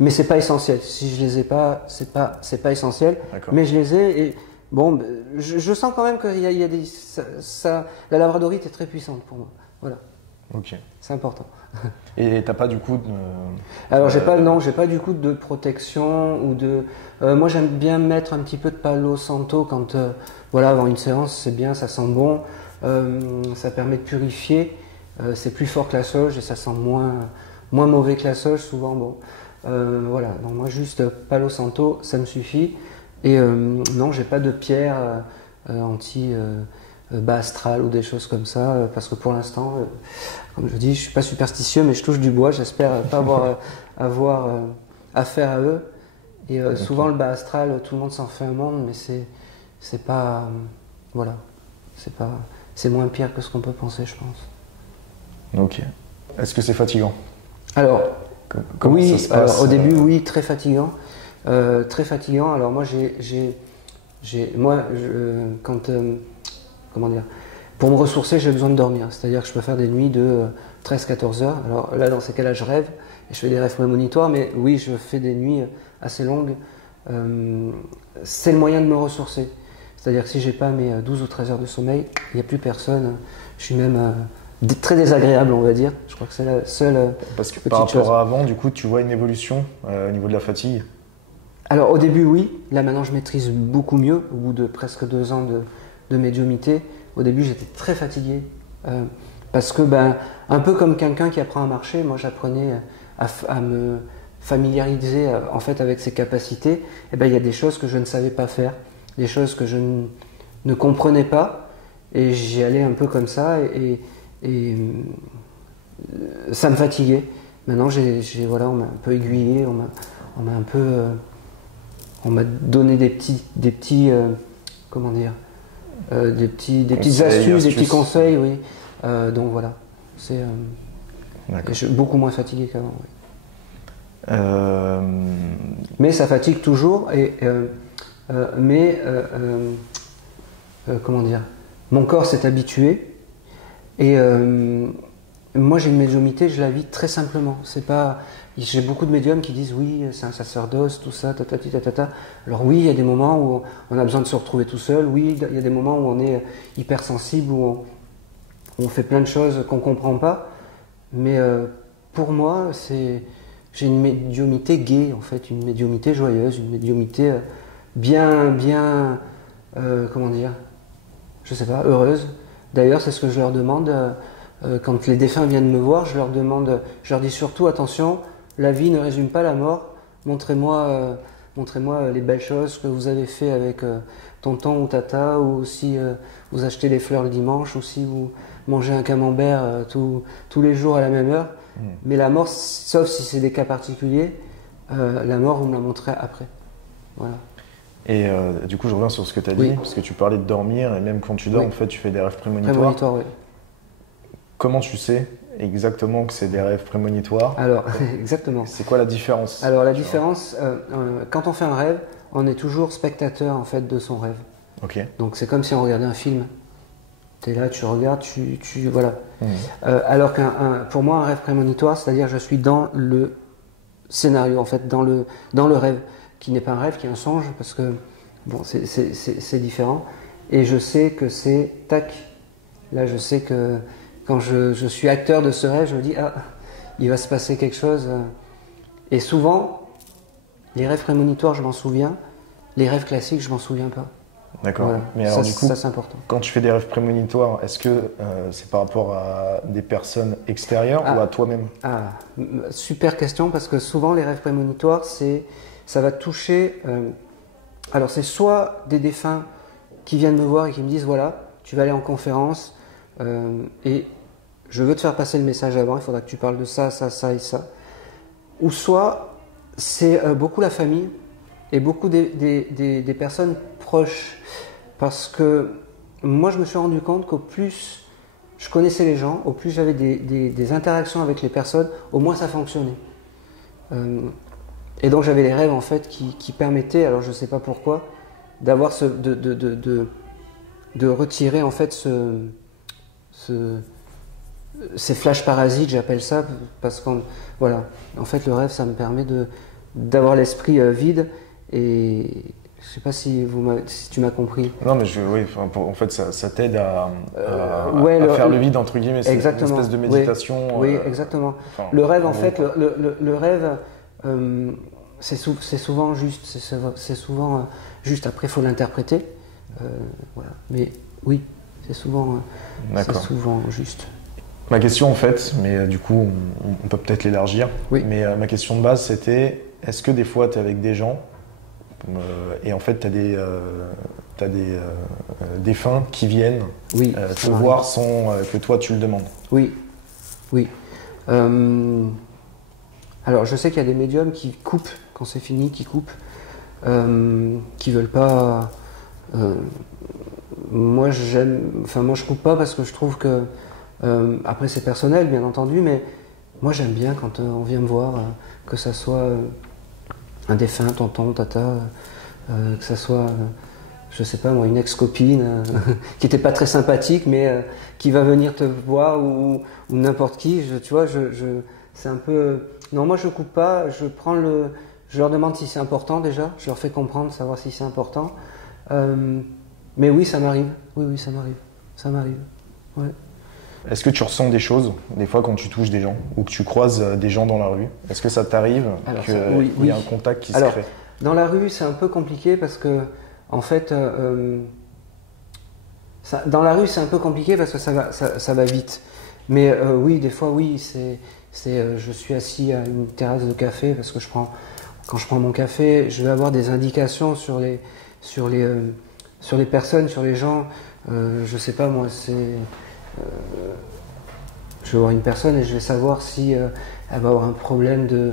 Mais c'est pas essentiel. Si je les ai pas, c'est pas essentiel. D'accord. Mais je les ai et bon, je sens quand même qu'il y a des la labradorite est très puissante pour moi. Voilà, Ok. c'est important. Et t'as pas du coup de... Alors j'ai pas du coup de protection ou de. Moi j'aime bien mettre un petit peu de Palo Santo quand voilà, avant une séance, c'est bien, ça sent bon, ça permet de purifier, c'est plus fort que la sauge et ça sent moins mauvais que la sauge souvent. Bon, voilà, donc moi juste Palo Santo, ça me suffit. Et non, j'ai pas de pierre anti bas astral ou des choses comme ça, parce que pour l'instant, comme je dis, je suis pas superstitieux, mais je touche du bois. J'espère pas avoir affaire à eux. Et souvent le bas astral, tout le monde s'en fait un monde, mais c'est pas voilà, c'est moins pire que ce qu'on peut penser, je pense. Ok. Est-ce que c'est fatigant? Alors Comment oui, ça se passe au début oui, très fatigant, très fatigant. Alors moi comment dire, pour me ressourcer, j'ai besoin de dormir. C'est-à-dire que je peux faire des nuits de 13-14 heures. Alors là, dans ces cas-là, je rêve et je fais des rêves prémonitoires, mais oui, je fais des nuits assez longues. C'est le moyen de me ressourcer. C'est-à-dire que si j'ai pas mes 12 ou 13 heures de sommeil, il n'y a plus personne. Je suis même très désagréable, on va dire. Je crois que c'est la seule Parce que petite par rapport chose. à avant, du coup, tu vois une évolution au niveau de la fatigue? Alors au début, oui. Là, maintenant, je maîtrise beaucoup mieux. Au bout de presque 2 ans de médiumnité, au début, j'étais très fatigué. Parce que, un peu comme quelqu'un qui apprend à marcher, moi, j'apprenais à me familiariser en fait avec ses capacités. Et il y a des choses que je ne savais pas faire, des choses que je ne comprenais pas, et j'y allais un peu comme ça, et ça me fatiguait. Maintenant, voilà, on m'a un peu aiguillé, on m'a un peu, on m'a donné des petits, comment dire, des petites astuces, des petits conseils, oui. Donc voilà, c'est beaucoup moins fatigué qu'avant. Oui. Mais ça fatigue toujours, comment dire, mon corps s'est habitué, et moi j'ai une médiumnité, je la vis très simplement. C'est pas, j'ai beaucoup de médiums qui disent oui, c'est un sacerdoce, tout ça, tatati tatata. Alors oui, il y a des moments où on a besoin de se retrouver tout seul. Oui, il y a des moments où on est hypersensible, où on fait plein de choses qu'on comprend pas. Mais pour moi, j'ai une médiumnité gaie, en fait, une médiumité joyeuse, une médiumité bien, comment dire, je sais pas, heureuse. D'ailleurs, c'est ce que je leur demande quand les défunts viennent me voir. Je leur dis surtout attention, la vie ne résume pas la mort. Montrez-moi les belles choses que vous avez fait avec tonton ou tata, ou si vous achetez des fleurs le dimanche, ou si vous mangez un camembert tous les jours à la même heure. Mais la mort, sauf si c'est des cas particuliers, la mort, vous me la montrez après. Voilà. Et du coup, je reviens sur ce que tu as dit, Oui. parce que tu parlais de dormir, et même quand tu dors, Oui. en fait, tu fais des rêves prémonitoires. Prémonitoire, oui. comment tu sais exactement que c'est des rêves prémonitoires? Alors, exactement. C'est quoi la différence? Alors la différence, quand on fait un rêve, on est toujours spectateur en fait de son rêve. Ok. Donc c'est comme si on regardait un film. Tu es là, tu regardes, voilà. Mmh. Alors pour moi, un rêve prémonitoire, c'est-à-dire je suis dans le scénario, en fait, dans le rêve, qui n'est pas un rêve, qui est un songe, parce que bon, c'est différent. Et je sais que c'est tac. Là, je sais que quand je suis acteur de ce rêve, je me dis, ah, il va se passer quelque chose. Et souvent, les rêves prémonitoires, je m'en souviens. Les rêves classiques, je m'en souviens pas. D'accord. Voilà. Mais alors du coup, ça c'est important. quand tu fais des rêves prémonitoires, est-ce que c'est par rapport à des personnes extérieures ou à toi-même? Ah, super question, parce que souvent les rêves prémonitoires, ça va toucher. Alors c'est soit des défunts qui viennent me voir et qui me disent voilà, tu vas aller en conférence et je veux te faire passer le message avant, il faudra que tu parles de ça, ça, ça et ça. Ou soit c'est beaucoup la famille et beaucoup des personnes proches. Parce que moi je me suis rendu compte qu'au plus je connaissais les gens, au plus j'avais des interactions avec les personnes, au moins ça fonctionnait. Et donc j'avais les rêves en fait qui permettaient, alors je ne sais pas pourquoi, d'avoir de retirer en fait ces flashs parasites, j'appelle ça, parce qu'en voilà, en fait le rêve ça me permet d'avoir l'esprit vide et je sais pas si tu m'as compris. Non, mais oui, en fait, ça t'aide à faire le vide, entre guillemets, c'est une espèce de méditation. Oui, exactement. Enfin, le rêve, en fait, le rêve, c'est souvent juste. C'est souvent juste. Après, il faut l'interpréter. Voilà. Mais oui, c'est souvent juste. Ma question, en fait, mais du coup, on peut peut-être l'élargir. Oui. Mais ma question de base, c'était, est-ce que des fois, tu es avec des gens et en fait, tu as des défunts qui viennent te voir sans que toi tu le demandes? Oui, oui. Alors, je sais qu'il y a des médiums qui coupent quand c'est fini, qui coupent, qui veulent pas. Moi, je coupe pas parce que je trouve que après c'est personnel, bien entendu, mais moi j'aime bien quand on vient me voir, que ça soit un défunt, tonton, tata, que ça soit, je sais pas moi, une ex-copine qui n'était pas très sympathique, mais qui va venir te voir ou n'importe qui. Tu vois, c'est un peu. Non, moi je coupe pas. Je leur demande si c'est important déjà. Je leur fais comprendre, savoir si c'est important. Mais oui, ça m'arrive. Oui, ça m'arrive. Ça m'arrive. Ouais. Est-ce que tu ressens des choses, des fois, quand tu touches des gens ou que tu croises des gens dans la rue? Est-ce que ça t'arrive qu'il y a un contact qui se crée? Dans la rue, c'est un peu compliqué parce que, en fait, dans la rue, c'est un peu compliqué parce que ça va vite. Mais oui, des fois, oui, je suis assis à une terrasse de café parce que quand je prends mon café, je vais avoir des indications sur les personnes, sur les gens. Je sais pas, moi, je vais voir une personne et je vais savoir si elle va avoir un problème de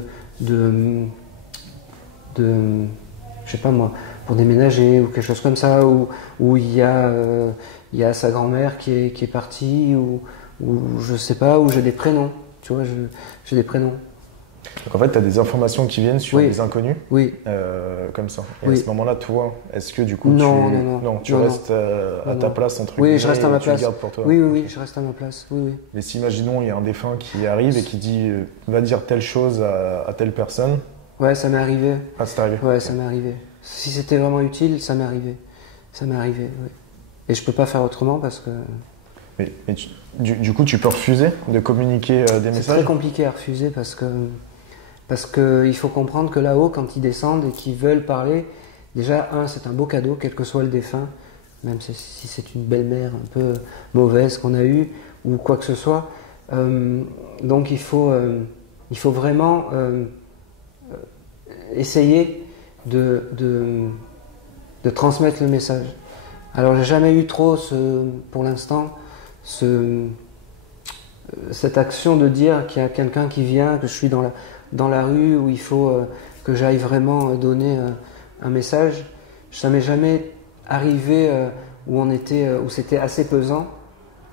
je sais pas moi, pour déménager ou quelque chose comme ça, où il y a sa grand-mère qui est partie, ou je sais pas, où j'ai des prénoms, tu vois, j'ai des prénoms. Donc en fait, tu as des informations qui viennent sur des inconnus, comme ça. Et à ce moment-là, toi, est-ce que du coup tu restes à ta place entre guillemets? Oui, je reste à ma place. Tu le gardes pour toi. Oui, je reste à ma place. Oui. Mais si, imaginons, il y a un défunt qui arrive et qui dit va dire telle chose à telle personne. Ouais, ça m'est arrivé. Ah, c'est arrivé. Ouais, ça m'est arrivé. Si c'était vraiment utile, ça m'est arrivé. Ça m'est arrivé, oui. Et je peux pas faire autrement parce que. Mais du coup, tu peux refuser de communiquer des messages? C'est très compliqué à refuser parce que il faut comprendre que là-haut, quand ils descendent et qu'ils veulent parler, déjà, c'est un beau cadeau, quel que soit le défunt, même si c'est une belle-mère un peu mauvaise qu'on a eue, ou quoi que ce soit. Donc il faut vraiment essayer de transmettre le message. Alors j'ai jamais eu trop, pour l'instant, cette action de dire qu'il y a quelqu'un qui vient, que je suis dans la rue, où il faut que j'aille vraiment donner un message. Ça m'est jamais arrivé où c'était assez pesant.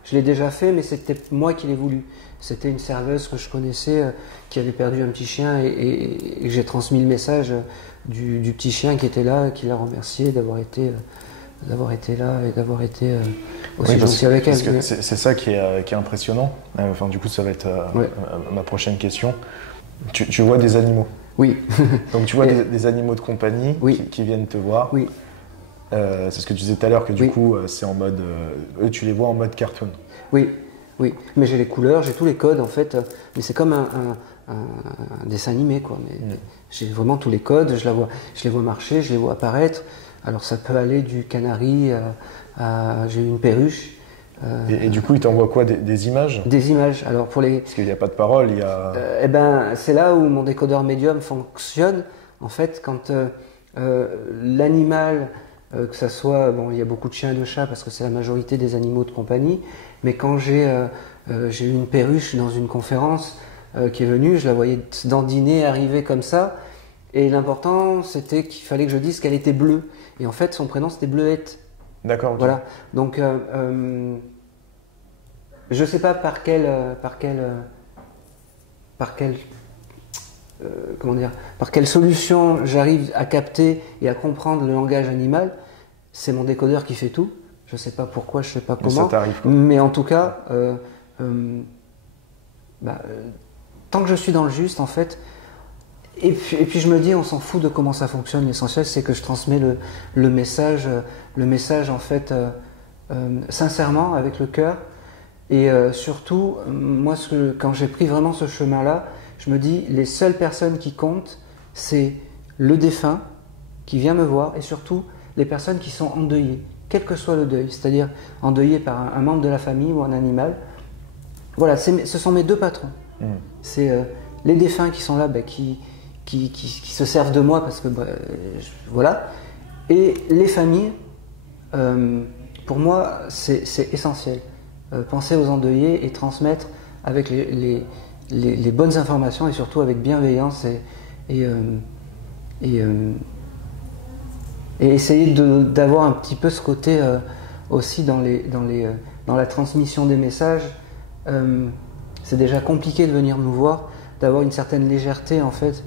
Je l'ai déjà fait, mais c'était moi qui l'ai voulu. C'était une serveuse que je connaissais qui avait perdu un petit chien et j'ai transmis le message du petit chien qui était là, qui l'a remercié d'avoir été là et d'avoir été aussi gentil avec elle. C'est ça qui est impressionnant. Enfin, du coup, ça va être ma prochaine question. Tu vois des animaux. Oui. Donc tu vois des animaux de compagnie qui viennent te voir. Oui. C'est ce que tu disais tout à l'heure, que du coup, c'est en mode... eux, tu les vois en mode cartoon. Oui, oui. Mais j'ai les couleurs, j'ai tous les codes, en fait. Mais c'est comme un dessin animé, quoi. Mais j'ai vraiment tous les codes, je les vois marcher, je les vois apparaître. Alors ça peut aller du canari à j'ai eu une perruche. Et du coup, il t'envoie quoi, des images? Des images. Alors pour les... Parce qu'il n'y a pas de parole, il y a... eh ben, c'est là où mon décodeur médium fonctionne. En fait, quand l'animal, que ça soit... Bon, il y a beaucoup de chiens et de chats parce que c'est la majorité des animaux de compagnie. Mais quand j'ai eu une perruche dans une conférence qui est venue, je la voyais dandiner, arriver comme ça. Et l'important, c'était qu'il fallait que je dise qu'elle était bleue. Et en fait, son prénom, c'était Bleuette. D'accord. Okay. Voilà. Donc, je ne sais pas par quelle solution j'arrive à capter et à comprendre le langage animal. C'est mon décodeur qui fait tout. Je ne sais pas pourquoi, je ne sais pas comment. Ça t'arrive, quoi. Mais en tout cas, tant que je suis dans le juste, en fait. Et puis je me dis, on s'en fout de comment ça fonctionne. L'essentiel, c'est que je transmets le message en fait, sincèrement, avec le cœur. Et surtout, moi, quand j'ai pris vraiment ce chemin-là, je me dis, les seules personnes qui comptent, c'est le défunt qui vient me voir et surtout les personnes qui sont endeuillées, quel que soit le deuil, c'est-à-dire endeuillées par un membre de la famille ou un animal. Voilà, ce sont mes deux patrons. C'est les défunts qui sont là, qui se servent de moi parce que voilà, et les familles, pour moi c'est essentiel. Penser aux endeuillés et transmettre avec les bonnes informations et surtout avec bienveillance et essayer d'avoir un petit peu ce côté aussi dans la transmission des messages. C'est déjà compliqué de venir nous voir, d'avoir une certaine légèreté en fait.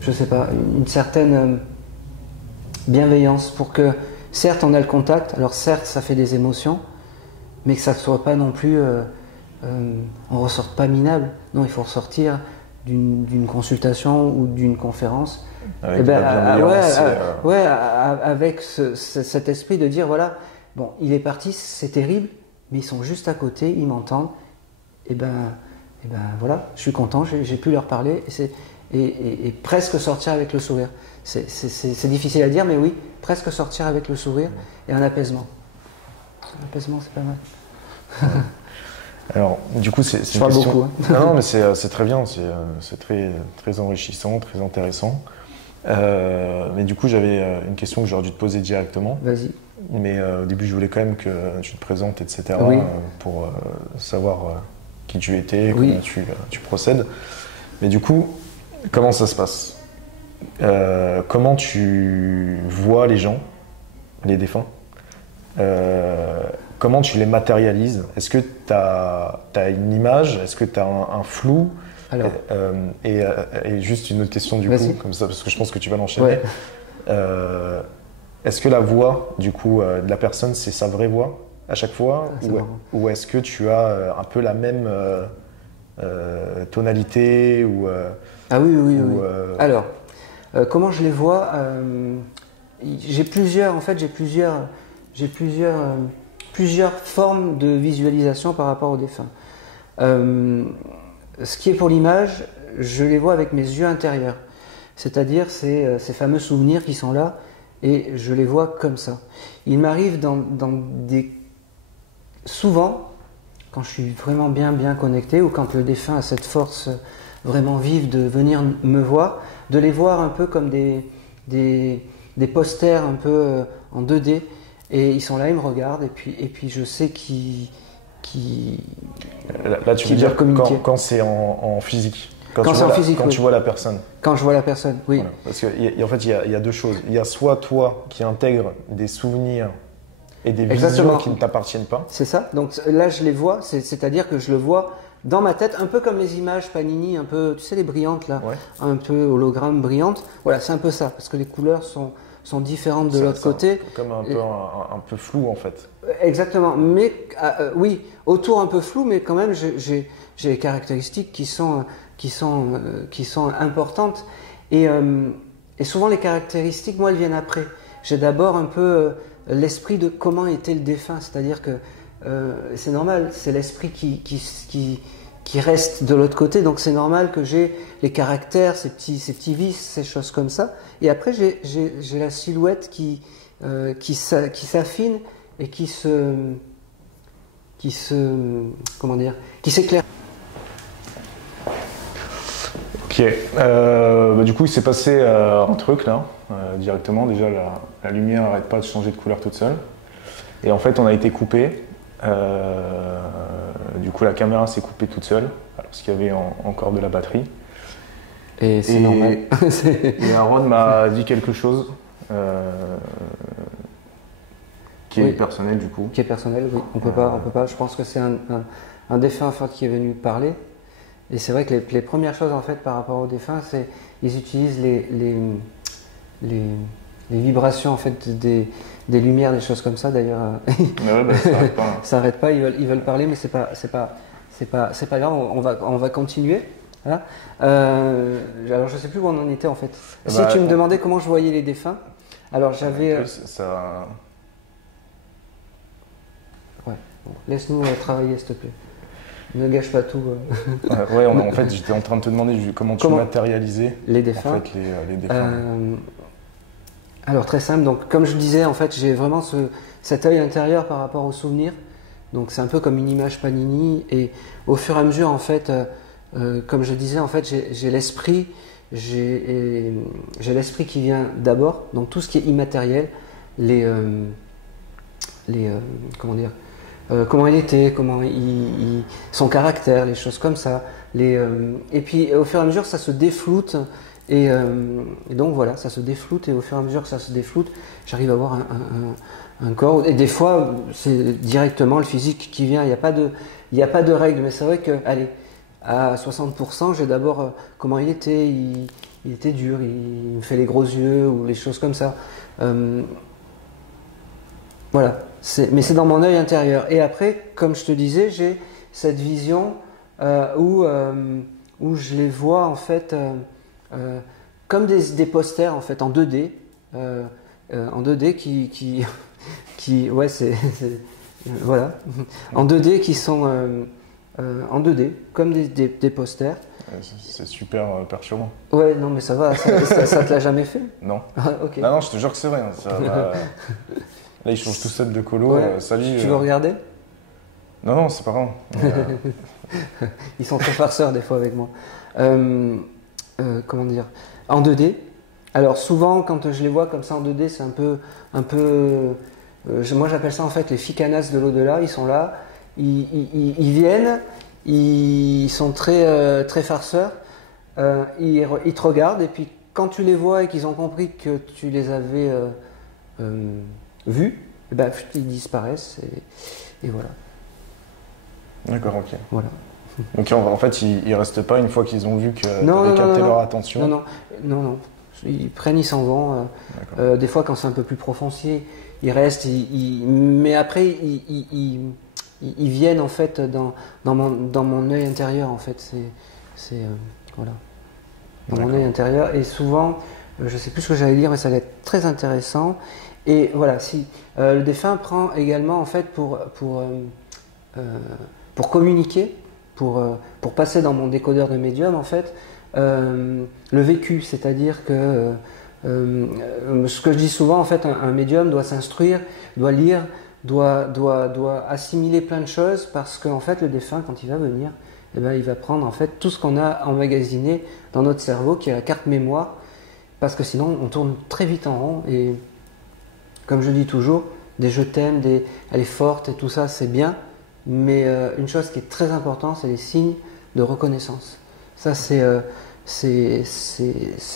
Je sais pas, une certaine bienveillance pour que, certes, on a le contact, alors certes, ça fait des émotions, mais que ça ne soit pas non plus, on ne ressorte pas minable. Non, il faut ressortir d'une consultation ou d'une conférence avec, avec cet esprit de dire, voilà, bon, il est parti, c'est terrible, mais ils sont juste à côté, ils m'entendent, et voilà, je suis content, j'ai pu leur parler et presque sortir avec le sourire. C'est difficile à dire, mais oui, presque sortir avec le sourire et un apaisement. Un apaisement, c'est pas mal. Alors, du coup, c'est une question... beaucoup. Hein. Non, mais c'est très bien, c'est très, très enrichissant, très intéressant. Mais du coup, j'avais une question que j'aurais dû te poser directement. Vas-y. Mais au début, je voulais quand même que tu te présentes, etc. Oui. Pour savoir qui tu étais, comment tu procèdes. Mais du coup, comment ça se passe? Comment tu vois les gens, les défunts? Comment tu les matérialises? Est-ce que tu as une image? Est-ce que tu as un flou? Alors. Et juste une autre question du coup, comme ça, parce que je pense que tu vas l'enchaîner. Ouais. Est-ce que la voix du coup de la personne, c'est sa vraie voix à chaque fois, ou est-ce que tu as un peu la même tonalité ou Ah oui. Alors, comment je les vois? J'ai plusieurs formes de visualisation par rapport aux défunts. Ce qui est pour l'image, je les vois avec mes yeux intérieurs, c'est-à-dire ces fameux souvenirs qui sont là et je les vois comme ça. Il m'arrive souvent, quand je suis vraiment bien connecté ou quand le défunt a cette force vraiment vive de venir me voir, de les voir un peu comme des posters un peu en 2D. Et ils sont là, ils me regardent, et puis je sais Là, tu veux dire quand c'est en physique? Quand c'est en physique, quand oui. tu vois la personne. Quand je vois la personne, oui. Voilà. Parce qu'en fait, il y a deux choses. Il y a soit toi qui intègres des souvenirs et des Exactement. visions qui ne t'appartiennent pas. C'est ça. Donc là, je les vois, c'est-à-dire que je le vois dans ma tête, un peu comme les images Panini, un peu, tu sais, les brillantes là, Ouais. un peu hologramme brillante. Voilà, c'est un peu ça, parce que les couleurs sont différentes de Ça- l'autre ça- côté. Comme un peu flou en fait. Exactement. Mais oui, autour un peu flou, mais quand même, j'ai des caractéristiques qui sont importantes. Et souvent, les caractéristiques, moi, elles viennent après. J'ai d'abord un peu l'esprit de comment était le défunt, c'est-à-dire que c'est normal, c'est l'esprit qui reste de l'autre côté, donc c'est normal que j'ai les caractères, ces petits vices, ces choses comme ça. Et après, j'ai la silhouette qui s'affine et qui s'éclaire. Ok. Du coup, il s'est passé un truc là, directement. Déjà, la lumière n'arrête pas de changer de couleur toute seule. Et en fait, on a été coupé. Du coup, la caméra s'est coupée toute seule, parce qu'il y avait encore de la batterie. Et c'est normal. Et Aaron m'a dit quelque chose qui est personnel du coup. Qui est personnel, oui. On peut pas. Je pense que c'est un défunt en fait, qui est venu parler. Et c'est vrai que les premières choses en fait par rapport aux défunts, c'est ils utilisent les vibrations en fait des lumières, des choses comme ça. D'ailleurs, Mais ouais, ça arrête pas. ça arrête pas. Ils veulent parler, mais c'est pas grave. On va continuer. Voilà. Alors je sais plus où on en était en fait. Si tu me demandais comment je voyais les défunts, alors j'avais. Ça... Ouais. Bon, laisse-nous travailler s'il te plaît. Ne gâche pas tout. Ouais, en fait, j'étais en train de te demander comment tu matérialisais les défunts. En fait, les défunts. Alors très simple. Donc comme je disais, en fait, j'ai vraiment cet œil intérieur par rapport aux souvenirs. Donc c'est un peu comme une image Panini. Et au fur et à mesure, en fait, comme je disais, en fait, j'ai l'esprit. J'ai l'esprit qui vient d'abord. Donc tout ce qui est immatériel, comment dire. Comment il était, son caractère, les choses comme ça. Et puis au fur et à mesure, ça se défloute. Et donc voilà, ça se défloute. Et au fur et à mesure que ça se défloute, j'arrive à voir un corps. Et des fois, c'est directement le physique qui vient. Il n'y a pas de règle. Mais c'est vrai que, allez, à 60%, j'ai d'abord comment il était. Il était dur, il me fait les gros yeux ou les choses comme ça. Voilà. Mais c'est dans mon œil intérieur. Et après, comme je te disais, j'ai cette vision où je les vois en fait comme des posters en fait en 2D, en 2D qui ouais voilà, en 2D qui sont en 2D comme des posters. C'est super perturbant. Ouais, non mais ça va, ça te l'a jamais fait? Non. Ah, ok. Non, je te jure que c'est vrai. Là, ils changent tout seul de colo. Ouais. Salut. Tu veux regarder? Non, c'est pas grave. Ils sont très farceurs des fois avec moi. Comment dire? En 2D. Alors souvent, quand je les vois comme ça en 2D, c'est un peu. Moi, j'appelle ça en fait les ficanas de l'au-delà. Ils sont là, ils viennent, ils sont très très farceurs. Ils te regardent et puis quand tu les vois et qu'ils ont compris que tu les avais vus, eh ben, ils disparaissent et voilà. D'accord, ok. Voilà. Donc en fait, ils restent pas une fois qu'ils ont vu que tu avais capté leur attention. Non. Ils prennent, ils s'en vont. Des fois, quand c'est un peu plus profond, ils restent. Mais après, ils viennent en fait dans mon œil intérieur. En fait, voilà. Dans mon œil intérieur. Et souvent, je sais plus ce que j'allais dire, mais ça va être très intéressant. Et voilà, si le défunt prend également en fait pour communiquer, pour passer dans mon décodeur de médium en fait, le vécu, c'est-à-dire que ce que je dis souvent en fait, un médium doit s'instruire, doit lire, doit assimiler plein de choses parce qu'en fait le défunt quand il va venir, eh ben, il va prendre en fait tout ce qu'on a emmagasiné dans notre cerveau qui est la carte mémoire parce que sinon on tourne très vite en rond et comme je dis toujours, des je t'aime, elle est forte et tout ça c'est bien. Mais une chose qui est très importante, c'est les signes de reconnaissance. Ça, c'est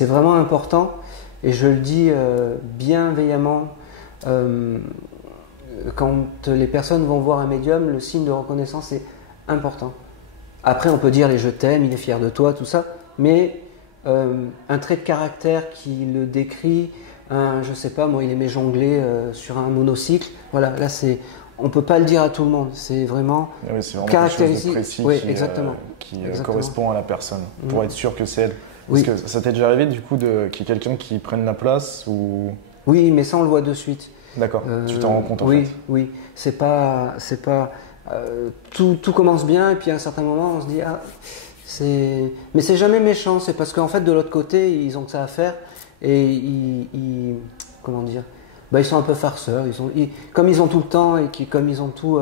vraiment important. Et je le dis bienveillamment. Quand les personnes vont voir un médium, le signe de reconnaissance est important. Après, on peut dire les je t'aime, il est fier de toi, tout ça. Mais un trait de caractère qui le décrit, je sais pas, moi, il aimait jongler sur un monocycle. Voilà, là, on peut pas le dire à tout le monde. C'est vraiment, oui, c'est vraiment caractéristique. quelque chose de précis Oui, exactement. Qui correspond à la personne, pour être sûr que c'est elle. Oui. Parce que ça t'est déjà arrivé du coup qu'il y ait quelqu'un qui prenne la place ou... Oui, mais ça on le voit de suite. D'accord, tu t'en rends compte en oui, fait. Oui, c'est pas, tout commence bien et puis à un certain moment on se dit mais c'est jamais méchant, c'est parce qu'en fait de l'autre côté ils ont que ça à faire et comment dire, ils sont un peu farceurs, comme ils ont tout le temps et comme ils ont tout,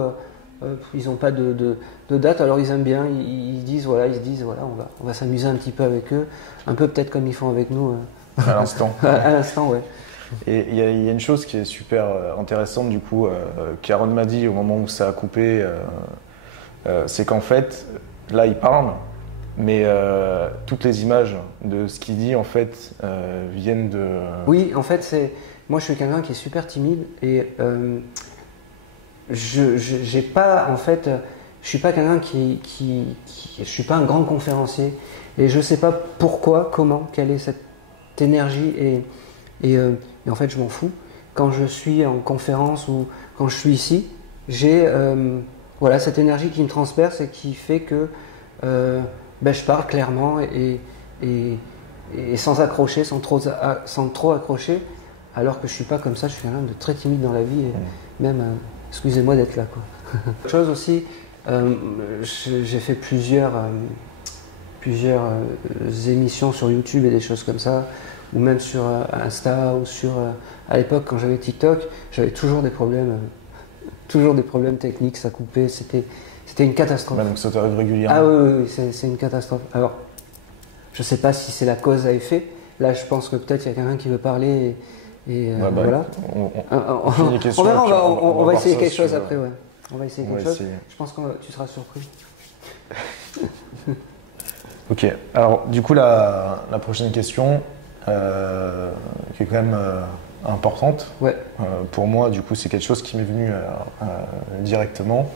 ils n'ont pas de date, alors ils aiment bien, ils se disent voilà, on va s'amuser un petit peu avec eux, un peu peut-être comme ils font avec nous. À l'instant. À l'instant, ouais. Et il y a une chose qui est super intéressante du coup, qu'Aaron m'a dit au moment où ça a coupé, c'est qu'en fait, là il parle, mais toutes les images de ce qu'il dit en fait viennent de... Oui, en fait, moi je suis quelqu'un qui est super timide et j'ai pas, en fait, je suis pas quelqu'un je suis pas un grand conférencier et je sais pas pourquoi, comment, quelle est cette énergie et en fait je m'en fous. Quand je suis en conférence ou quand je suis ici, j'ai voilà, cette énergie qui me transperce et qui fait que je parle clairement et sans accrocher, sans trop accrocher, alors que je suis pas comme ça, je suis quelqu'un de très timide dans la vie et même, excusez-moi d'être là, quoi. Autre chose aussi, j'ai fait plusieurs émissions sur YouTube et des choses comme ça, ou même sur Insta ou à l'époque quand j'avais TikTok, j'avais toujours des problèmes techniques, ça coupait, c'était une catastrophe. Donc ça t'arrive régulièrement. Ah oui, c'est une catastrophe. Alors, je sais pas si c'est la cause à effet. Là, je pense que peut-être il y a quelqu'un qui veut parler voilà. On verra, on va essayer quelque chose après, ouais. On va essayer quelque chose. Je pense que tu seras surpris. Ok, alors du coup la prochaine question qui est quand même importante. Ouais. Pour moi, du coup, c'est quelque chose qui m'est venu directement.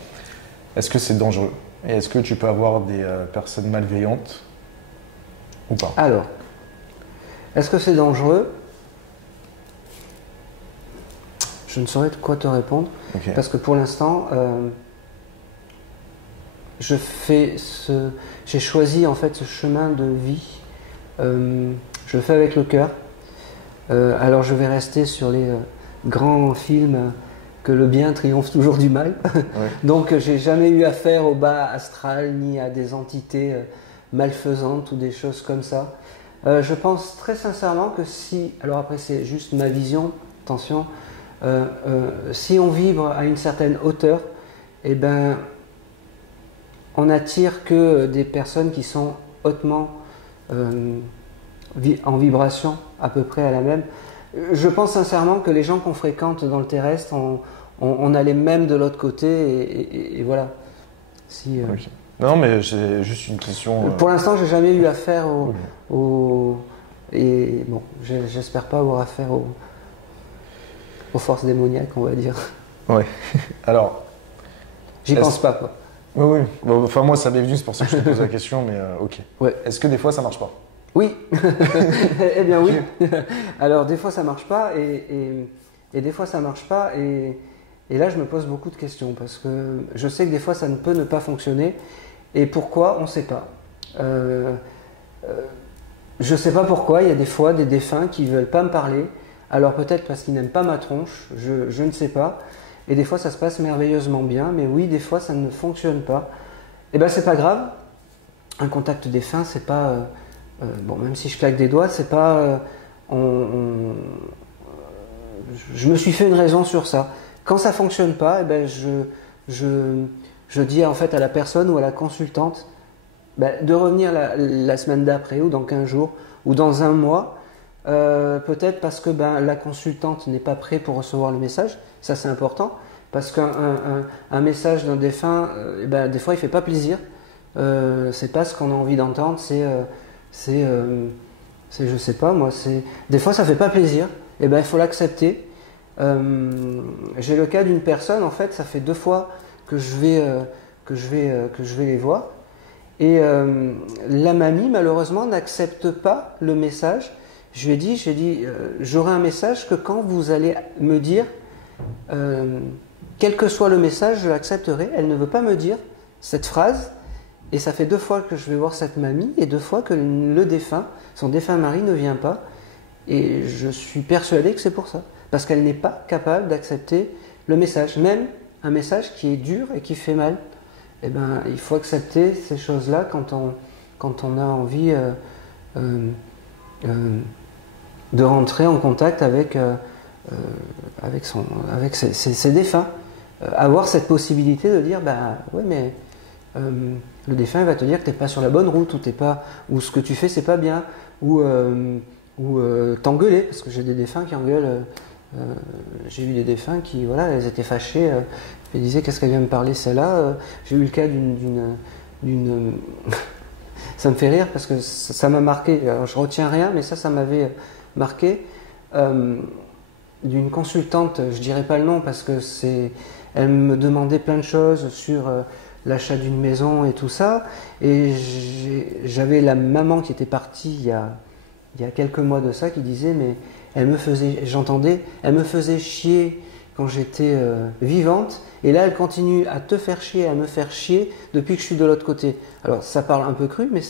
Est-ce que c'est dangereux? Et est-ce que tu peux avoir des personnes malveillantes ou pas? Alors, est-ce que c'est dangereux? Je ne saurais de quoi te répondre. Okay. Parce que pour l'instant, j'ai choisi en fait ce chemin de vie. Je le fais avec le cœur. Alors je vais rester sur les grands films que le bien triomphe toujours du mal. Ouais. Donc j'ai jamais eu affaire au bas astral ni à des entités malfaisantes ou des choses comme ça. Je pense très sincèrement que alors après c'est juste ma vision, attention, si on vibre à une certaine hauteur, eh ben on n'attire que des personnes qui sont hautement en vibration à peu près à la même. Je pense sincèrement que les gens qu'on fréquente dans le terrestre, on a les mêmes de l'autre côté et voilà. Okay. Non mais j'ai juste une question. Pour l'instant, j'ai jamais eu affaire et bon, j'espère pas avoir affaire aux forces démoniaques, on va dire. Ouais. Alors. J'y pense pas, quoi. Oui. Bon, enfin moi ça m'est venu, c'est pour ça que je te pose la question, mais ok. Ouais. Est-ce que des fois ça marche pas? Oui. Eh bien oui. Alors des fois ça marche pas et des fois ça marche pas et là je me pose beaucoup de questions parce que je sais que des fois ça ne peut ne pas fonctionner et pourquoi on ne sait pas. Je ne sais pas pourquoi il y a des fois des défunts qui ne veulent pas me parler, alors peut-être parce qu'ils n'aiment pas ma tronche, je ne sais pas. Et des fois ça se passe merveilleusement bien, mais oui des fois ça ne fonctionne pas. Et ben c'est pas grave. Un contact défunt c'est pas bon, même si je claque des doigts, c'est pas. Je me suis fait une raison sur ça. Quand ça fonctionne pas, eh ben je dis en fait à la personne ou à la consultante de revenir la semaine d'après ou dans 15 jours ou dans un mois. Peut-être parce que la consultante n'est pas prête pour recevoir le message. Ça c'est important parce qu'un message d'un défunt, des fois il fait pas plaisir. c'est pas ce qu'on a envie d'entendre, je sais pas moi, des fois ça fait pas plaisir, et ben il faut l'accepter. J'ai le cas d'une personne, en fait, ça fait 2 fois que je vais les voir, et la mamie malheureusement n'accepte pas le message. Je lui ai dit, j'aurai un message que quand vous allez me dire, quel que soit le message, je l'accepterai. Elle ne veut pas me dire cette phrase, et ça fait 2 fois que je vais voir cette mamie, et 2 fois que le défunt, son défunt mari ne vient pas, et je suis persuadé que c'est pour ça, parce qu'elle n'est pas capable d'accepter le message, même un message qui est dur et qui fait mal. Eh ben, il faut accepter ces choses-là quand on a envie de rentrer en contact avec ses défunts. Avoir cette possibilité de dire, bah ouais, mais le défunt va te dire que tu n'es pas sur la bonne route, ou ce que tu fais c'est pas bien, ou t'engueuler, parce que j'ai des défunts qui engueulent. J'ai eu des défunts qui, voilà, elles étaient fâchées, elles disaient qu'est-ce qu'elle vient me parler celle-là. J'ai eu le cas d'une ça me fait rire parce que ça m'a marqué. Alors, je retiens rien, mais ça m'avait marqué. D'une consultante, je dirais pas le nom parce que elle me demandait plein de choses sur l'achat d'une maison et tout ça, et j'avais la maman qui était partie il y a quelques mois de ça, qui disait mais elle me faisait chier quand j'étais vivante, et là elle continue à te faire chier, à me faire chier depuis que je suis de l'autre côté. Alors ça parle un peu cru, mais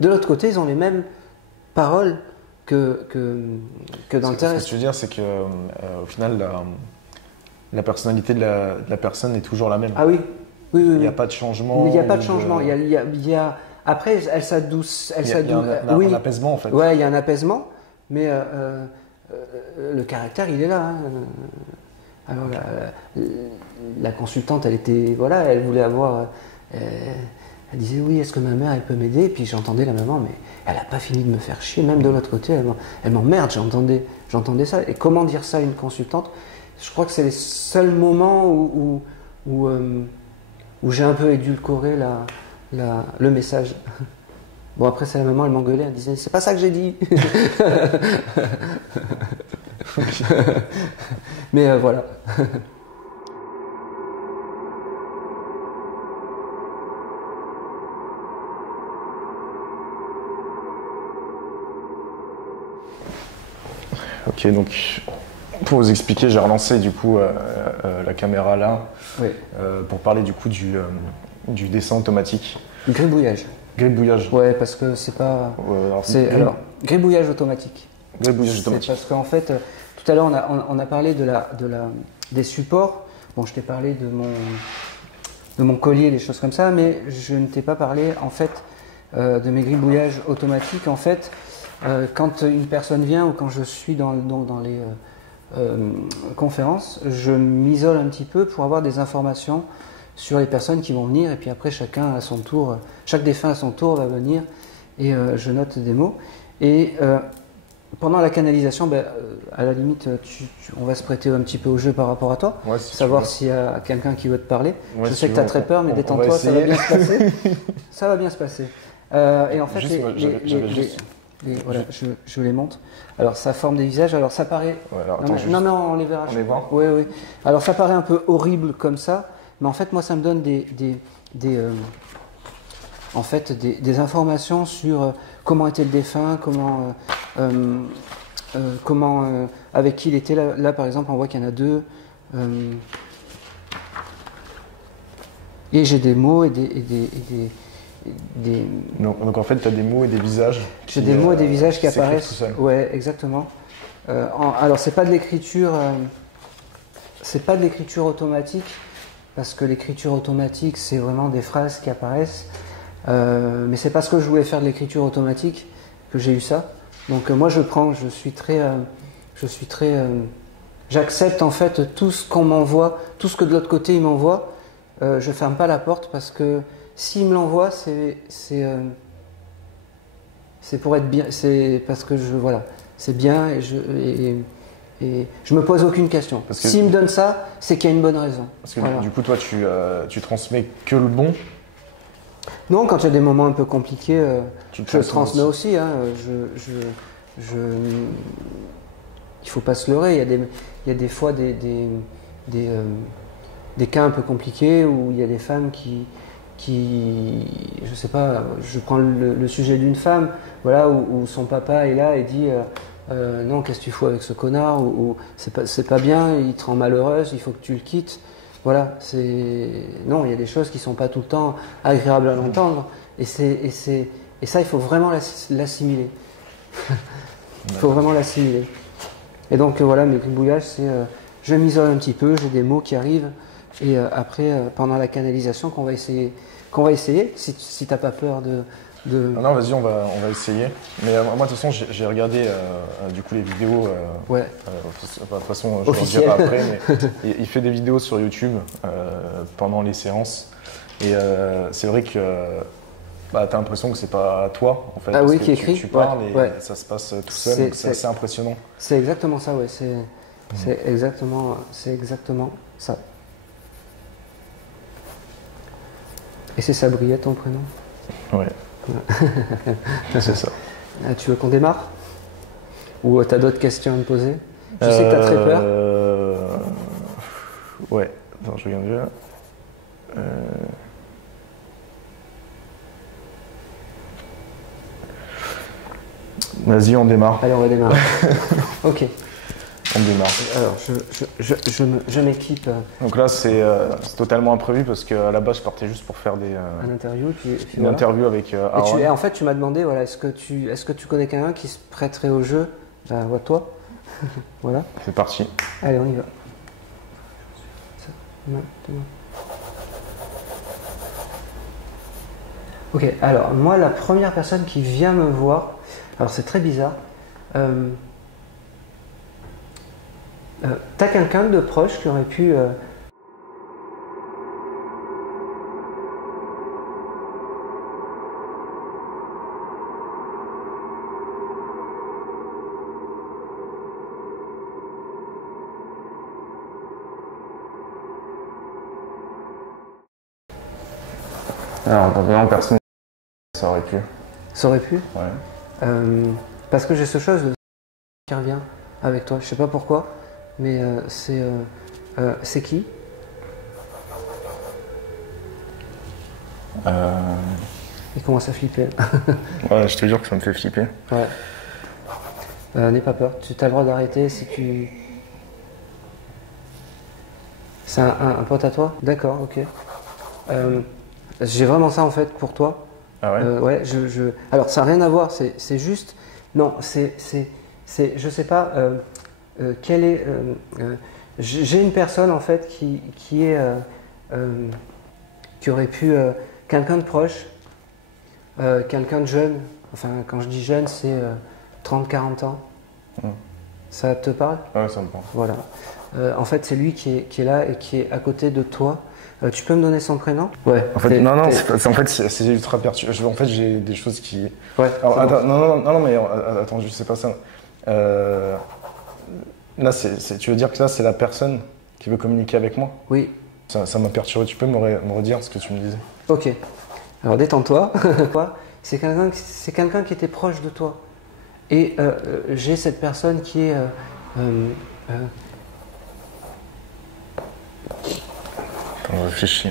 de l'autre côté ils ont les mêmes paroles que dans le terrestre. Ce que tu veux dire, c'est que au final la personnalité de la personne est toujours la même. Ah oui. Oui. Il n'y a pas de changement. Il n'y a pas de changement. Après, elle s'adoucit. Il y a un apaisement en fait. Ouais, il y a un apaisement, mais le caractère, il est là. Hein. Alors la consultante, elle voulait avoir. Elle disait oui, est-ce que ma mère, elle peut m'aider? Et puis j'entendais la maman, mais elle n'a pas fini de me faire chier, même de l'autre côté, elle m'emmerde, j'entendais ça. Et comment dire ça à une consultante? Je crois que c'est les seuls moments où j'ai un peu édulcoré le message. Bon, après, c'est la maman, elle m'engueulait, elle disait, c'est pas ça que j'ai dit. Mais voilà. Ok, donc pour vous expliquer, j'ai relancé du coup la caméra là, oui. Pour parler du coup du dessin automatique. Gribouillage. Gribouillage. Ouais, parce que c'est pas. Alors, gribouillage automatique. Gribouillage automatique. Parce qu'en fait, tout à l'heure on a parlé des supports. Bon, je t'ai parlé de mon collier, des choses comme ça, mais je ne t'ai pas parlé en fait de mes gribouillages automatiques. En fait, quand une personne vient ou quand je suis dans les conférences, je m'isole un petit peu pour avoir des informations sur les personnes qui vont venir, et puis après chacun à son tour, chaque défunt à son tour va venir, et je note des mots. Et pendant la canalisation, à la limite, on va se prêter un petit peu au jeu par rapport à toi, savoir s'il y a quelqu'un qui veut te parler. Ouais, je sais que tu as très peur, mais détends-toi, ça va bien se passer. Ça va bien se passer. Et en fait, voilà, je les montre. Alors, ça forme des visages. Alors, ça paraît. Ouais, alors, non, on les verra. On les voit. Oui. Alors, ça paraît un peu horrible comme ça, mais en fait, moi, ça me donne des informations sur comment était le défunt, avec qui il était. Là, par exemple, on voit qu'il y en a 2. Et j'ai des mots et Donc en fait, tu as des mots et des visages. J'ai des mots et des visages qui apparaissent. Tout seul. Ouais, exactement. Alors c'est pas de l'écriture automatique, parce que l'écriture automatique c'est vraiment des phrases qui apparaissent. Mais c'est parce que je voulais faire de l'écriture automatique que j'ai eu ça. Donc moi j'accepte en fait tout ce qu'on m'envoie, tout ce que de l'autre côté il m'envoie. Je ferme pas la porte parce que s'il me l'envoie, c'est pour être bien, c'est parce que c'est bien, et je me pose aucune question. S'il me donne ça, c'est qu'il y a une bonne raison. Parce que du coup, toi, tu transmets que le bon. Non, quand il y a des moments un peu compliqués, Tu le je le transmets transmets aussi. Hein, il faut pas se leurrer. Il y a des fois des, euh, des cas un peu compliqués où il y a des femmes je sais pas, je prends le sujet d'une femme, voilà, où son papa est là et dit non, qu'est-ce que tu fous avec ce connard, ou c'est pas bien, il te rend malheureuse, il faut que tu le quittes. Voilà, non, il y a des choses qui sont pas tout le temps agréables à l'entendre, et ça, il faut vraiment l'assimiler. Il faut vraiment l'assimiler. Et donc voilà, mes gribouillages, c'est je m'isole un petit peu, j'ai des mots qui arrivent, et après, pendant la canalisation, qu'on va essayer, si t'as pas peur de... Non, vas-y, on va essayer. Mais moi, de toute façon, j'ai regardé du coup les vidéos. Ouais. De toute façon, je le dirai après. Mais il fait des vidéos sur YouTube pendant les séances. Et c'est vrai que bah, tu as l'impression que c'est pas toi, en fait. Ah oui, que qui écrit. Tu parles ouais. et ça se passe tout seul. C'est assez impressionnant. C'est exactement ça, ouais. C'est exactement ça. Et c'est Sabriette ton prénom? Ouais. C'est ça. Tu veux qu'on démarre? Ou tu as d'autres questions à me poser? Je sais que tu as très peur. Ouais. Attends, je regarde déjà. Vas-y, on démarre. Allez, on va démarrer. Ok. On démarre. Alors, je m'équipe. Donc là, c'est totalement imprévu parce qu'à la base, je partais juste pour faire une interview. Une interview avec Aaron. En fait, tu m'as demandé, voilà, est-ce que tu connais quelqu'un qui se prêterait au jeu? Ben, toi. Voilà. C'est parti. Allez, on y va. Maintenant. Ok, alors moi, la première personne qui vient me voir, alors c'est très bizarre. T'as quelqu'un de proche qui aurait pu Alors, vraiment, personne. Ça aurait pu. Ça aurait pu? Ouais. Parce que j'ai ce chose qui revient avec toi. Je sais pas pourquoi, mais c'est qui? Il commence à flipper. Ouais, je te jure que ça me fait flipper. Ouais. N'aie pas peur. Tu as le droit d'arrêter si tu... C'est un pote à toi? D'accord, ok. J'ai vraiment ça en fait pour toi. Ah ouais? Ouais, Alors ça n'a rien à voir, c'est juste... Non, je sais pas quelle est... j'ai une personne en fait qui aurait pu... quelqu'un de proche, quelqu'un de jeune, enfin quand je dis jeune c'est 30-40 ans. Ça te parle? Ouais, ça me parle. Voilà. En fait c'est lui qui est là et qui est à côté de toi. Tu peux me donner son prénom? Ouais. En fait, non, c'est ultra perturbant. En fait, j'ai des choses qui. Ouais. Alors, attends, non, mais attends, je sais pas ça. Là, tu veux dire que là, c'est la personne qui veut communiquer avec moi? Oui. Ça m'a perturbé. Tu peux me redire ce que tu me disais? Ok. Alors détends-toi. C'est quelqu'un qui était proche de toi. Et j'ai cette personne qui est. On réfléchit.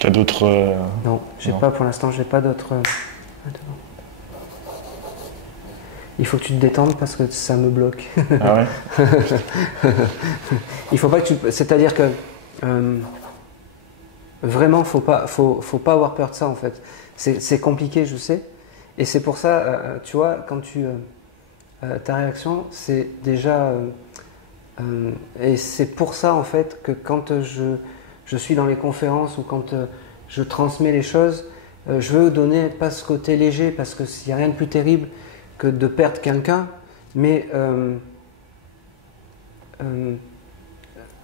T'as d'autres. Non, pas pour l'instant, j'ai pas d'autres. Il faut que tu te détendes parce que ça me bloque. Ah ouais. Il faut pas que tu. C'est-à-dire que vraiment, faut pas avoir peur de ça en fait. C'est compliqué, je sais. Et c'est pour ça, tu vois, quand ta réaction, c'est déjà. Et c'est pour ça en fait que quand je suis dans les conférences ou quand je transmets les choses, je veux donner pas ce côté léger parce que s'il n'y a rien de plus terrible que de perdre quelqu'un, mais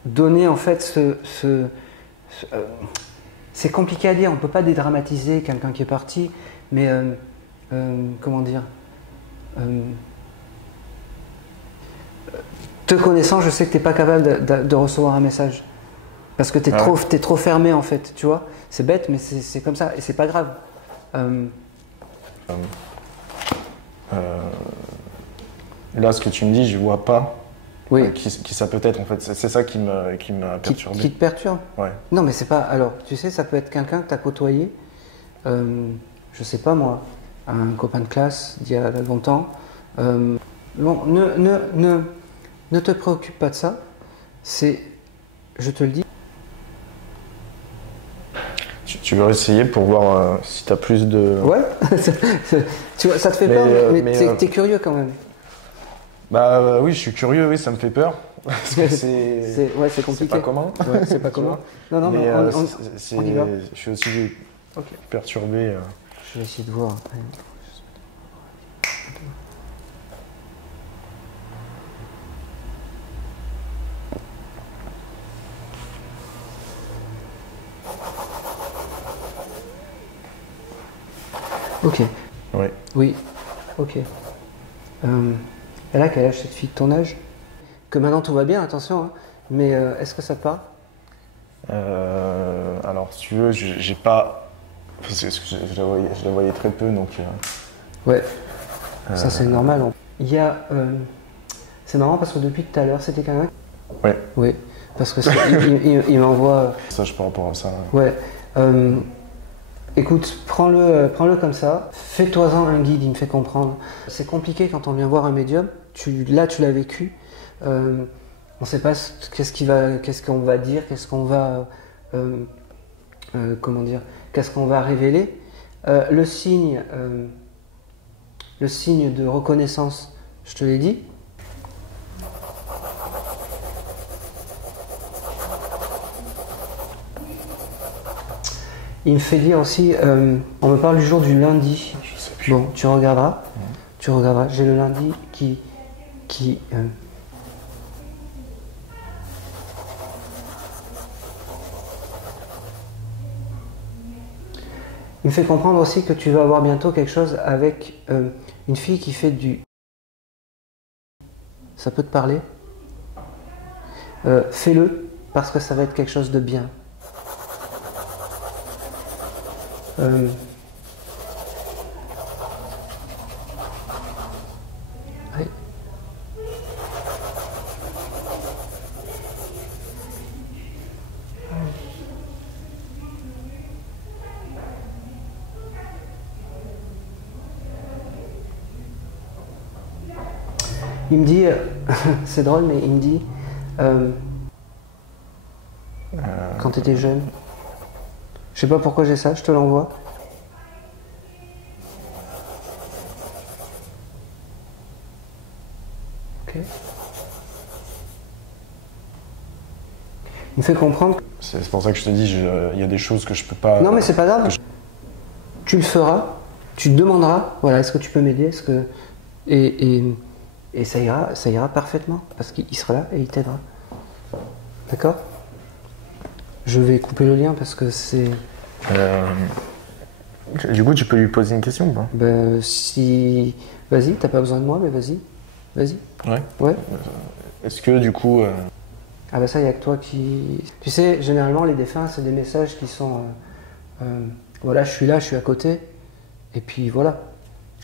donner en fait c'est compliqué à dire, on ne peut pas dédramatiser quelqu'un qui est parti, mais comment dire, te connaissant, je sais que tu n'es pas capable de recevoir un message. Parce que tu es trop fermé en fait, tu vois. C'est bête, mais c'est comme ça, et c'est pas grave. Là, ce que tu me dis, je vois pas Oui. qui ça peut être en fait. C'est ça qui m'a perturbé. Qui te perturbe? Ouais. Non, mais c'est pas. Alors, tu sais, ça peut être quelqu'un que tu as côtoyé, je sais pas moi, un copain de classe d'il y a longtemps. Bon, ne te préoccupe pas de ça. C'est. Je te le dis. Tu veux essayer pour voir si tu as plus de. Ouais, tu vois, ça te fait peur, mais t'es curieux quand même. Bah oui, je suis curieux, oui, ça me fait peur. Parce que c'est compliqué. C'est pas commun. Ouais, c'est pas commun. Non, mais on y va. Je suis aussi perturbé. Je vais essayer de voir. Ok. Oui. Oui. Ok. Elle a quel âge cette fille de ton âge? Que maintenant tout va bien, attention, hein. Mais est-ce que ça te parle? Alors, si tu veux, j'ai pas. Parce que je la voyais très peu, donc. Ouais. Ça, c'est normal. Il y a. C'est marrant parce que depuis tout à l'heure, c'était quelqu'un. Oui. Oui. Parce que il m'envoie. Ça, par rapport à ça. Ouais. Écoute, prends-le comme ça. Fais-toi-en un guide, il me fait comprendre. C'est compliqué quand on vient voir un médium. Là, tu l'as vécu. On ne sait pas qu'est-ce qu'on va dire, qu'est-ce qu'on va, comment dire, qu'est-ce qu'on va révéler. Le signe de reconnaissance, je te l'ai dit. Il me fait dire aussi, on me parle du jour du lundi. Bon, tu regarderas. Tu regarderas. J'ai le lundi qui il me fait comprendre aussi que tu vas avoir bientôt quelque chose avec une fille qui fait du... Ça peut te parler? Fais-le parce que ça va être quelque chose de bien. Oui. Il me dit, c'est drôle, mais il me dit, quand tu étais jeune, je sais pas pourquoi j'ai ça, je te l'envoie. Ok. Il me fait comprendre. C'est pour ça que je te dis, il y a des choses que je peux pas. Non, mais c'est pas grave. Tu le feras, tu demanderas, voilà, est-ce que tu peux m'aider, est-ce que. Et ça ira parfaitement, parce qu'il sera là et il t'aidera. D'accord? Je vais couper le lien parce que c'est... Du coup, tu peux lui poser une question ou pas? Ben, si... Vas-y, t'as pas besoin de moi, mais vas-y. Vas-y. Ouais. Ouais. Est-ce que du coup... Ah ben ça, il n'y a que toi qui... Tu sais, généralement, les défunts, c'est des messages qui sont... voilà, je suis là, je suis à côté. Et puis voilà.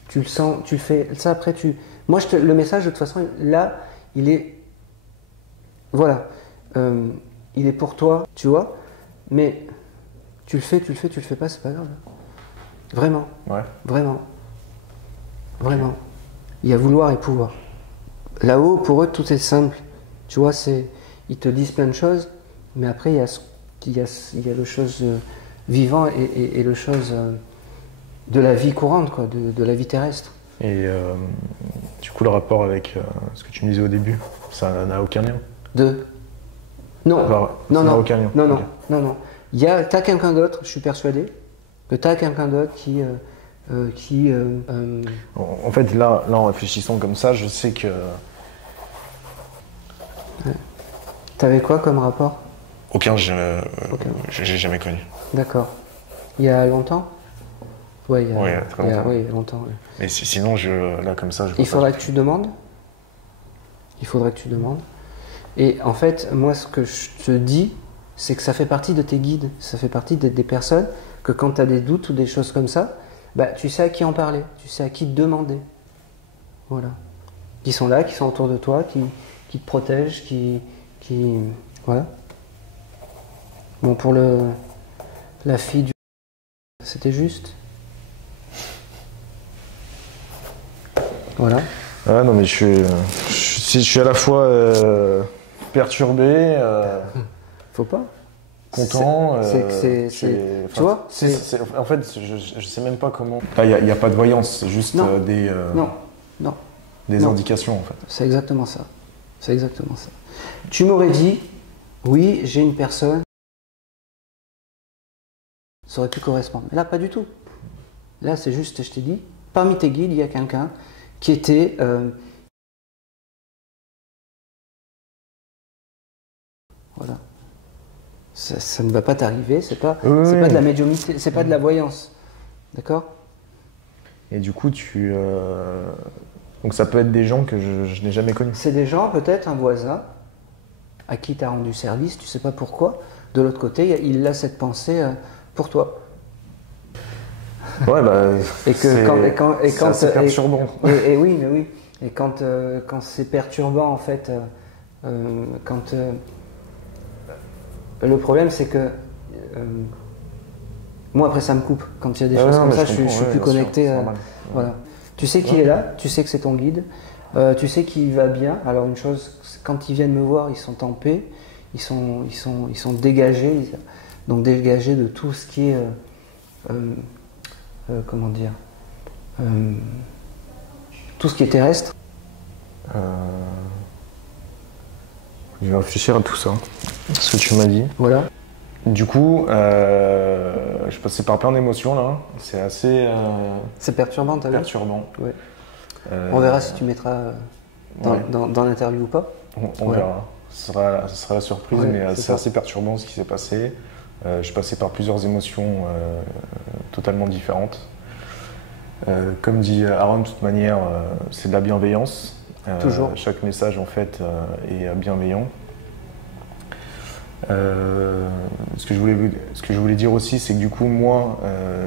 Tu le sens, tu le fais... Ça, après, tu... Moi, le message, de toute façon, là, il est... Voilà. Il est pour toi, tu vois. Mais tu le fais pas, c'est pas grave. Vraiment. Ouais. Vraiment. Vraiment. Il y a vouloir et pouvoir. Là-haut, pour eux, tout est simple. Tu vois, ils te disent plein de choses, mais après, il y a le chose vivant et le chose de la vie courante, quoi, de la vie terrestre. Et du coup, le rapport avec ce que tu me disais au début, ça n'a aucun lien? Non. Alors, non, ça n'a non. aucun lien. Non, Okay. non. T'as quelqu'un d'autre, je suis persuadé, que t'as quelqu'un d'autre qui... En fait, là, en réfléchissant comme ça, je sais que... Ouais. T'avais quoi comme rapport? Aucun, j'ai jamais connu. D'accord. Il y a longtemps? Ouais, il y a très longtemps. Oui, il y a longtemps. Ouais. Mais sinon, là, comme ça, je... Il faudrait que tu demandes. Il faudrait que tu demandes. Et en fait, moi, ce que je te dis, c'est que ça fait partie de tes guides, ça fait partie des personnes que quand tu as des doutes ou des choses comme ça, bah, tu sais à qui en parler, tu sais à qui te demander. Voilà. Qui sont là, qui sont autour de toi, qui te protègent, qui... Voilà. Bon, pour la fille du... C'était juste. Voilà. Ah non, mais je suis à la fois perturbé, Faut pas. content. Tu vois, en fait, je sais même pas comment. Ah, il n'y a pas de voyance, c'est juste non. Non. Des indications en fait. C'est exactement ça. C'est exactement ça. Tu m'aurais dit, oui, j'ai une personne. Ça aurait pu correspondre. Mais là, pas du tout. Là, c'est juste, je t'ai dit, parmi tes guides, il y a quelqu'un qui était... Voilà. Ça ne va pas t'arriver, c'est pas de la médiumnité, c'est pas de la voyance. D'accord? Et du coup, donc ça peut être des gens que je n'ai jamais connus. C'est des gens, peut-être un voisin, à qui tu as rendu service, tu sais pas pourquoi. De l'autre côté, il a cette pensée pour toi. Ouais, bah. C'est perturbant. Et oui, mais oui. Et quand c'est perturbant, en fait, le problème, c'est que moi, après, ça me coupe. Quand il y a des choses comme ça, je suis plus connecté. Voilà. Tu sais qu'il est là, tu sais que c'est ton guide, tu sais qu'il va bien. Alors, une chose, quand ils viennent me voir, ils sont en paix, ils sont dégagés, donc dégagés de tout ce qui est. Comment dire, tout ce qui est terrestre. Je vais réfléchir à tout ça, ce que tu m'as dit. Voilà. Du coup, je passais par plein d'émotions là. C'est assez. C'est perturbant, t'as vu? Perturbant. Ouais. On verra si tu mettras dans l'interview ou pas. On verra. Ce sera la surprise, mais c'est assez perturbant ce qui s'est passé. Je suis passé par plusieurs émotions totalement différentes. Comme dit Aaron, de toute manière, c'est de la bienveillance. Toujours. Chaque message, en fait, est bienveillant. Ce que je voulais dire aussi, c'est que du coup, moi,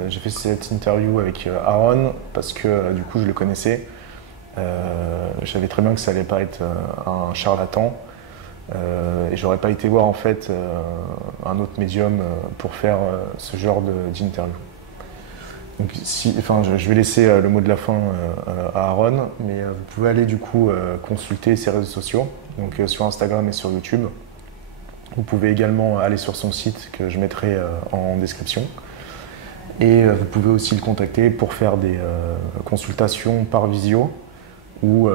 j'ai fait cette interview avec Aaron parce que du coup, je le connaissais. Je savais très bien que ça allait pas être un charlatan. Et j'aurais pas été voir en fait un autre médium pour faire ce genre d'interview. Donc je vais laisser le mot de la fin à Aaron, mais vous pouvez aller du coup consulter ses réseaux sociaux, donc sur Instagram et sur YouTube. Vous pouvez également aller sur son site que je mettrai en description. Et vous pouvez aussi le contacter pour faire des consultations par visio ou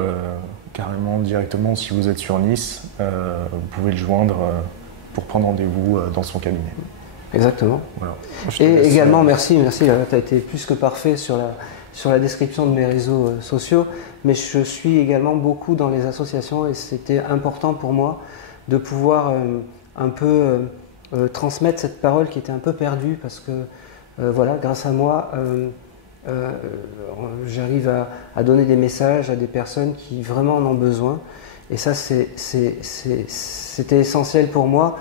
carrément directement si vous êtes sur Nice, vous pouvez le joindre pour prendre rendez-vous dans son cabinet. Exactement. Voilà. Et également, merci, tu as été plus que parfait sur la description de mes réseaux sociaux, mais je suis également beaucoup dans les associations et c'était important pour moi de pouvoir un peu transmettre cette parole qui était un peu perdue parce que voilà, grâce à moi, j'arrive à donner des messages à des personnes qui vraiment en ont besoin. Et ça, c'était essentiel pour moi,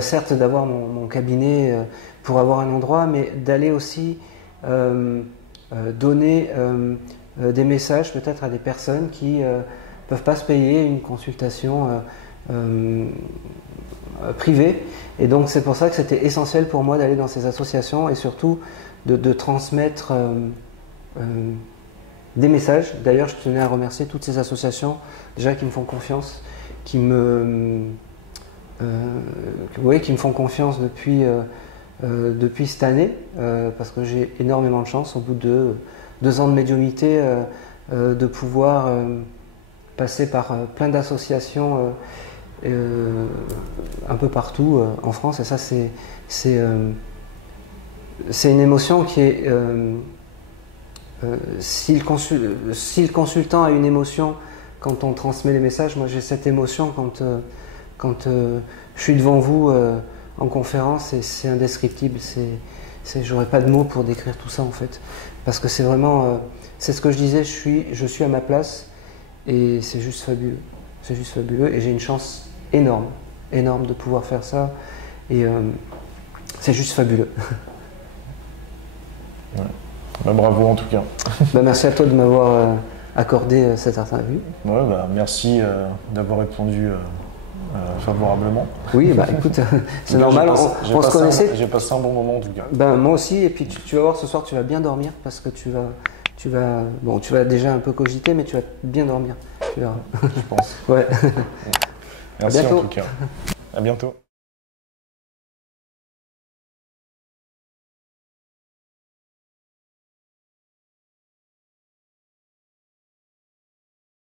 certes d'avoir mon cabinet pour avoir un endroit, mais d'aller aussi donner des messages peut-être à des personnes qui ne peuvent pas se payer une consultation privée. Et donc c'est pour ça que c'était essentiel pour moi d'aller dans ces associations et surtout de transmettre des messages. D'ailleurs, je tenais à remercier toutes ces associations déjà qui me font confiance, qui me font confiance depuis cette année, parce que j'ai énormément de chance au bout de 2 ans de médiumnité de pouvoir passer par plein d'associations un peu partout en France. Et ça, c'est une émotion qui est... si le consultant a une émotion quand on transmet les messages, moi j'ai cette émotion quand je suis devant vous en conférence et c'est indescriptible. J'aurais pas de mots pour décrire tout ça en fait. Parce que c'est vraiment... c'est ce que je disais, je suis à ma place et c'est juste fabuleux. C'est juste fabuleux et j'ai une chance énorme, énorme de pouvoir faire ça. Et c'est juste fabuleux. Ouais. Bah, bravo en tout cas. Bah, merci à toi de m'avoir accordé cette interview. Ouais, bah, merci d'avoir répondu favorablement. Oui, bah écoute, c'est normal, on se connaissait. J'ai passé un bon moment en tout cas. Ben, moi aussi, et puis tu vas voir ce soir, tu vas bien dormir parce que tu vas déjà un peu cogiter, mais tu vas bien dormir. Tu verras. Je pense. Ouais. Merci À bientôt. en tout cas. À bientôt.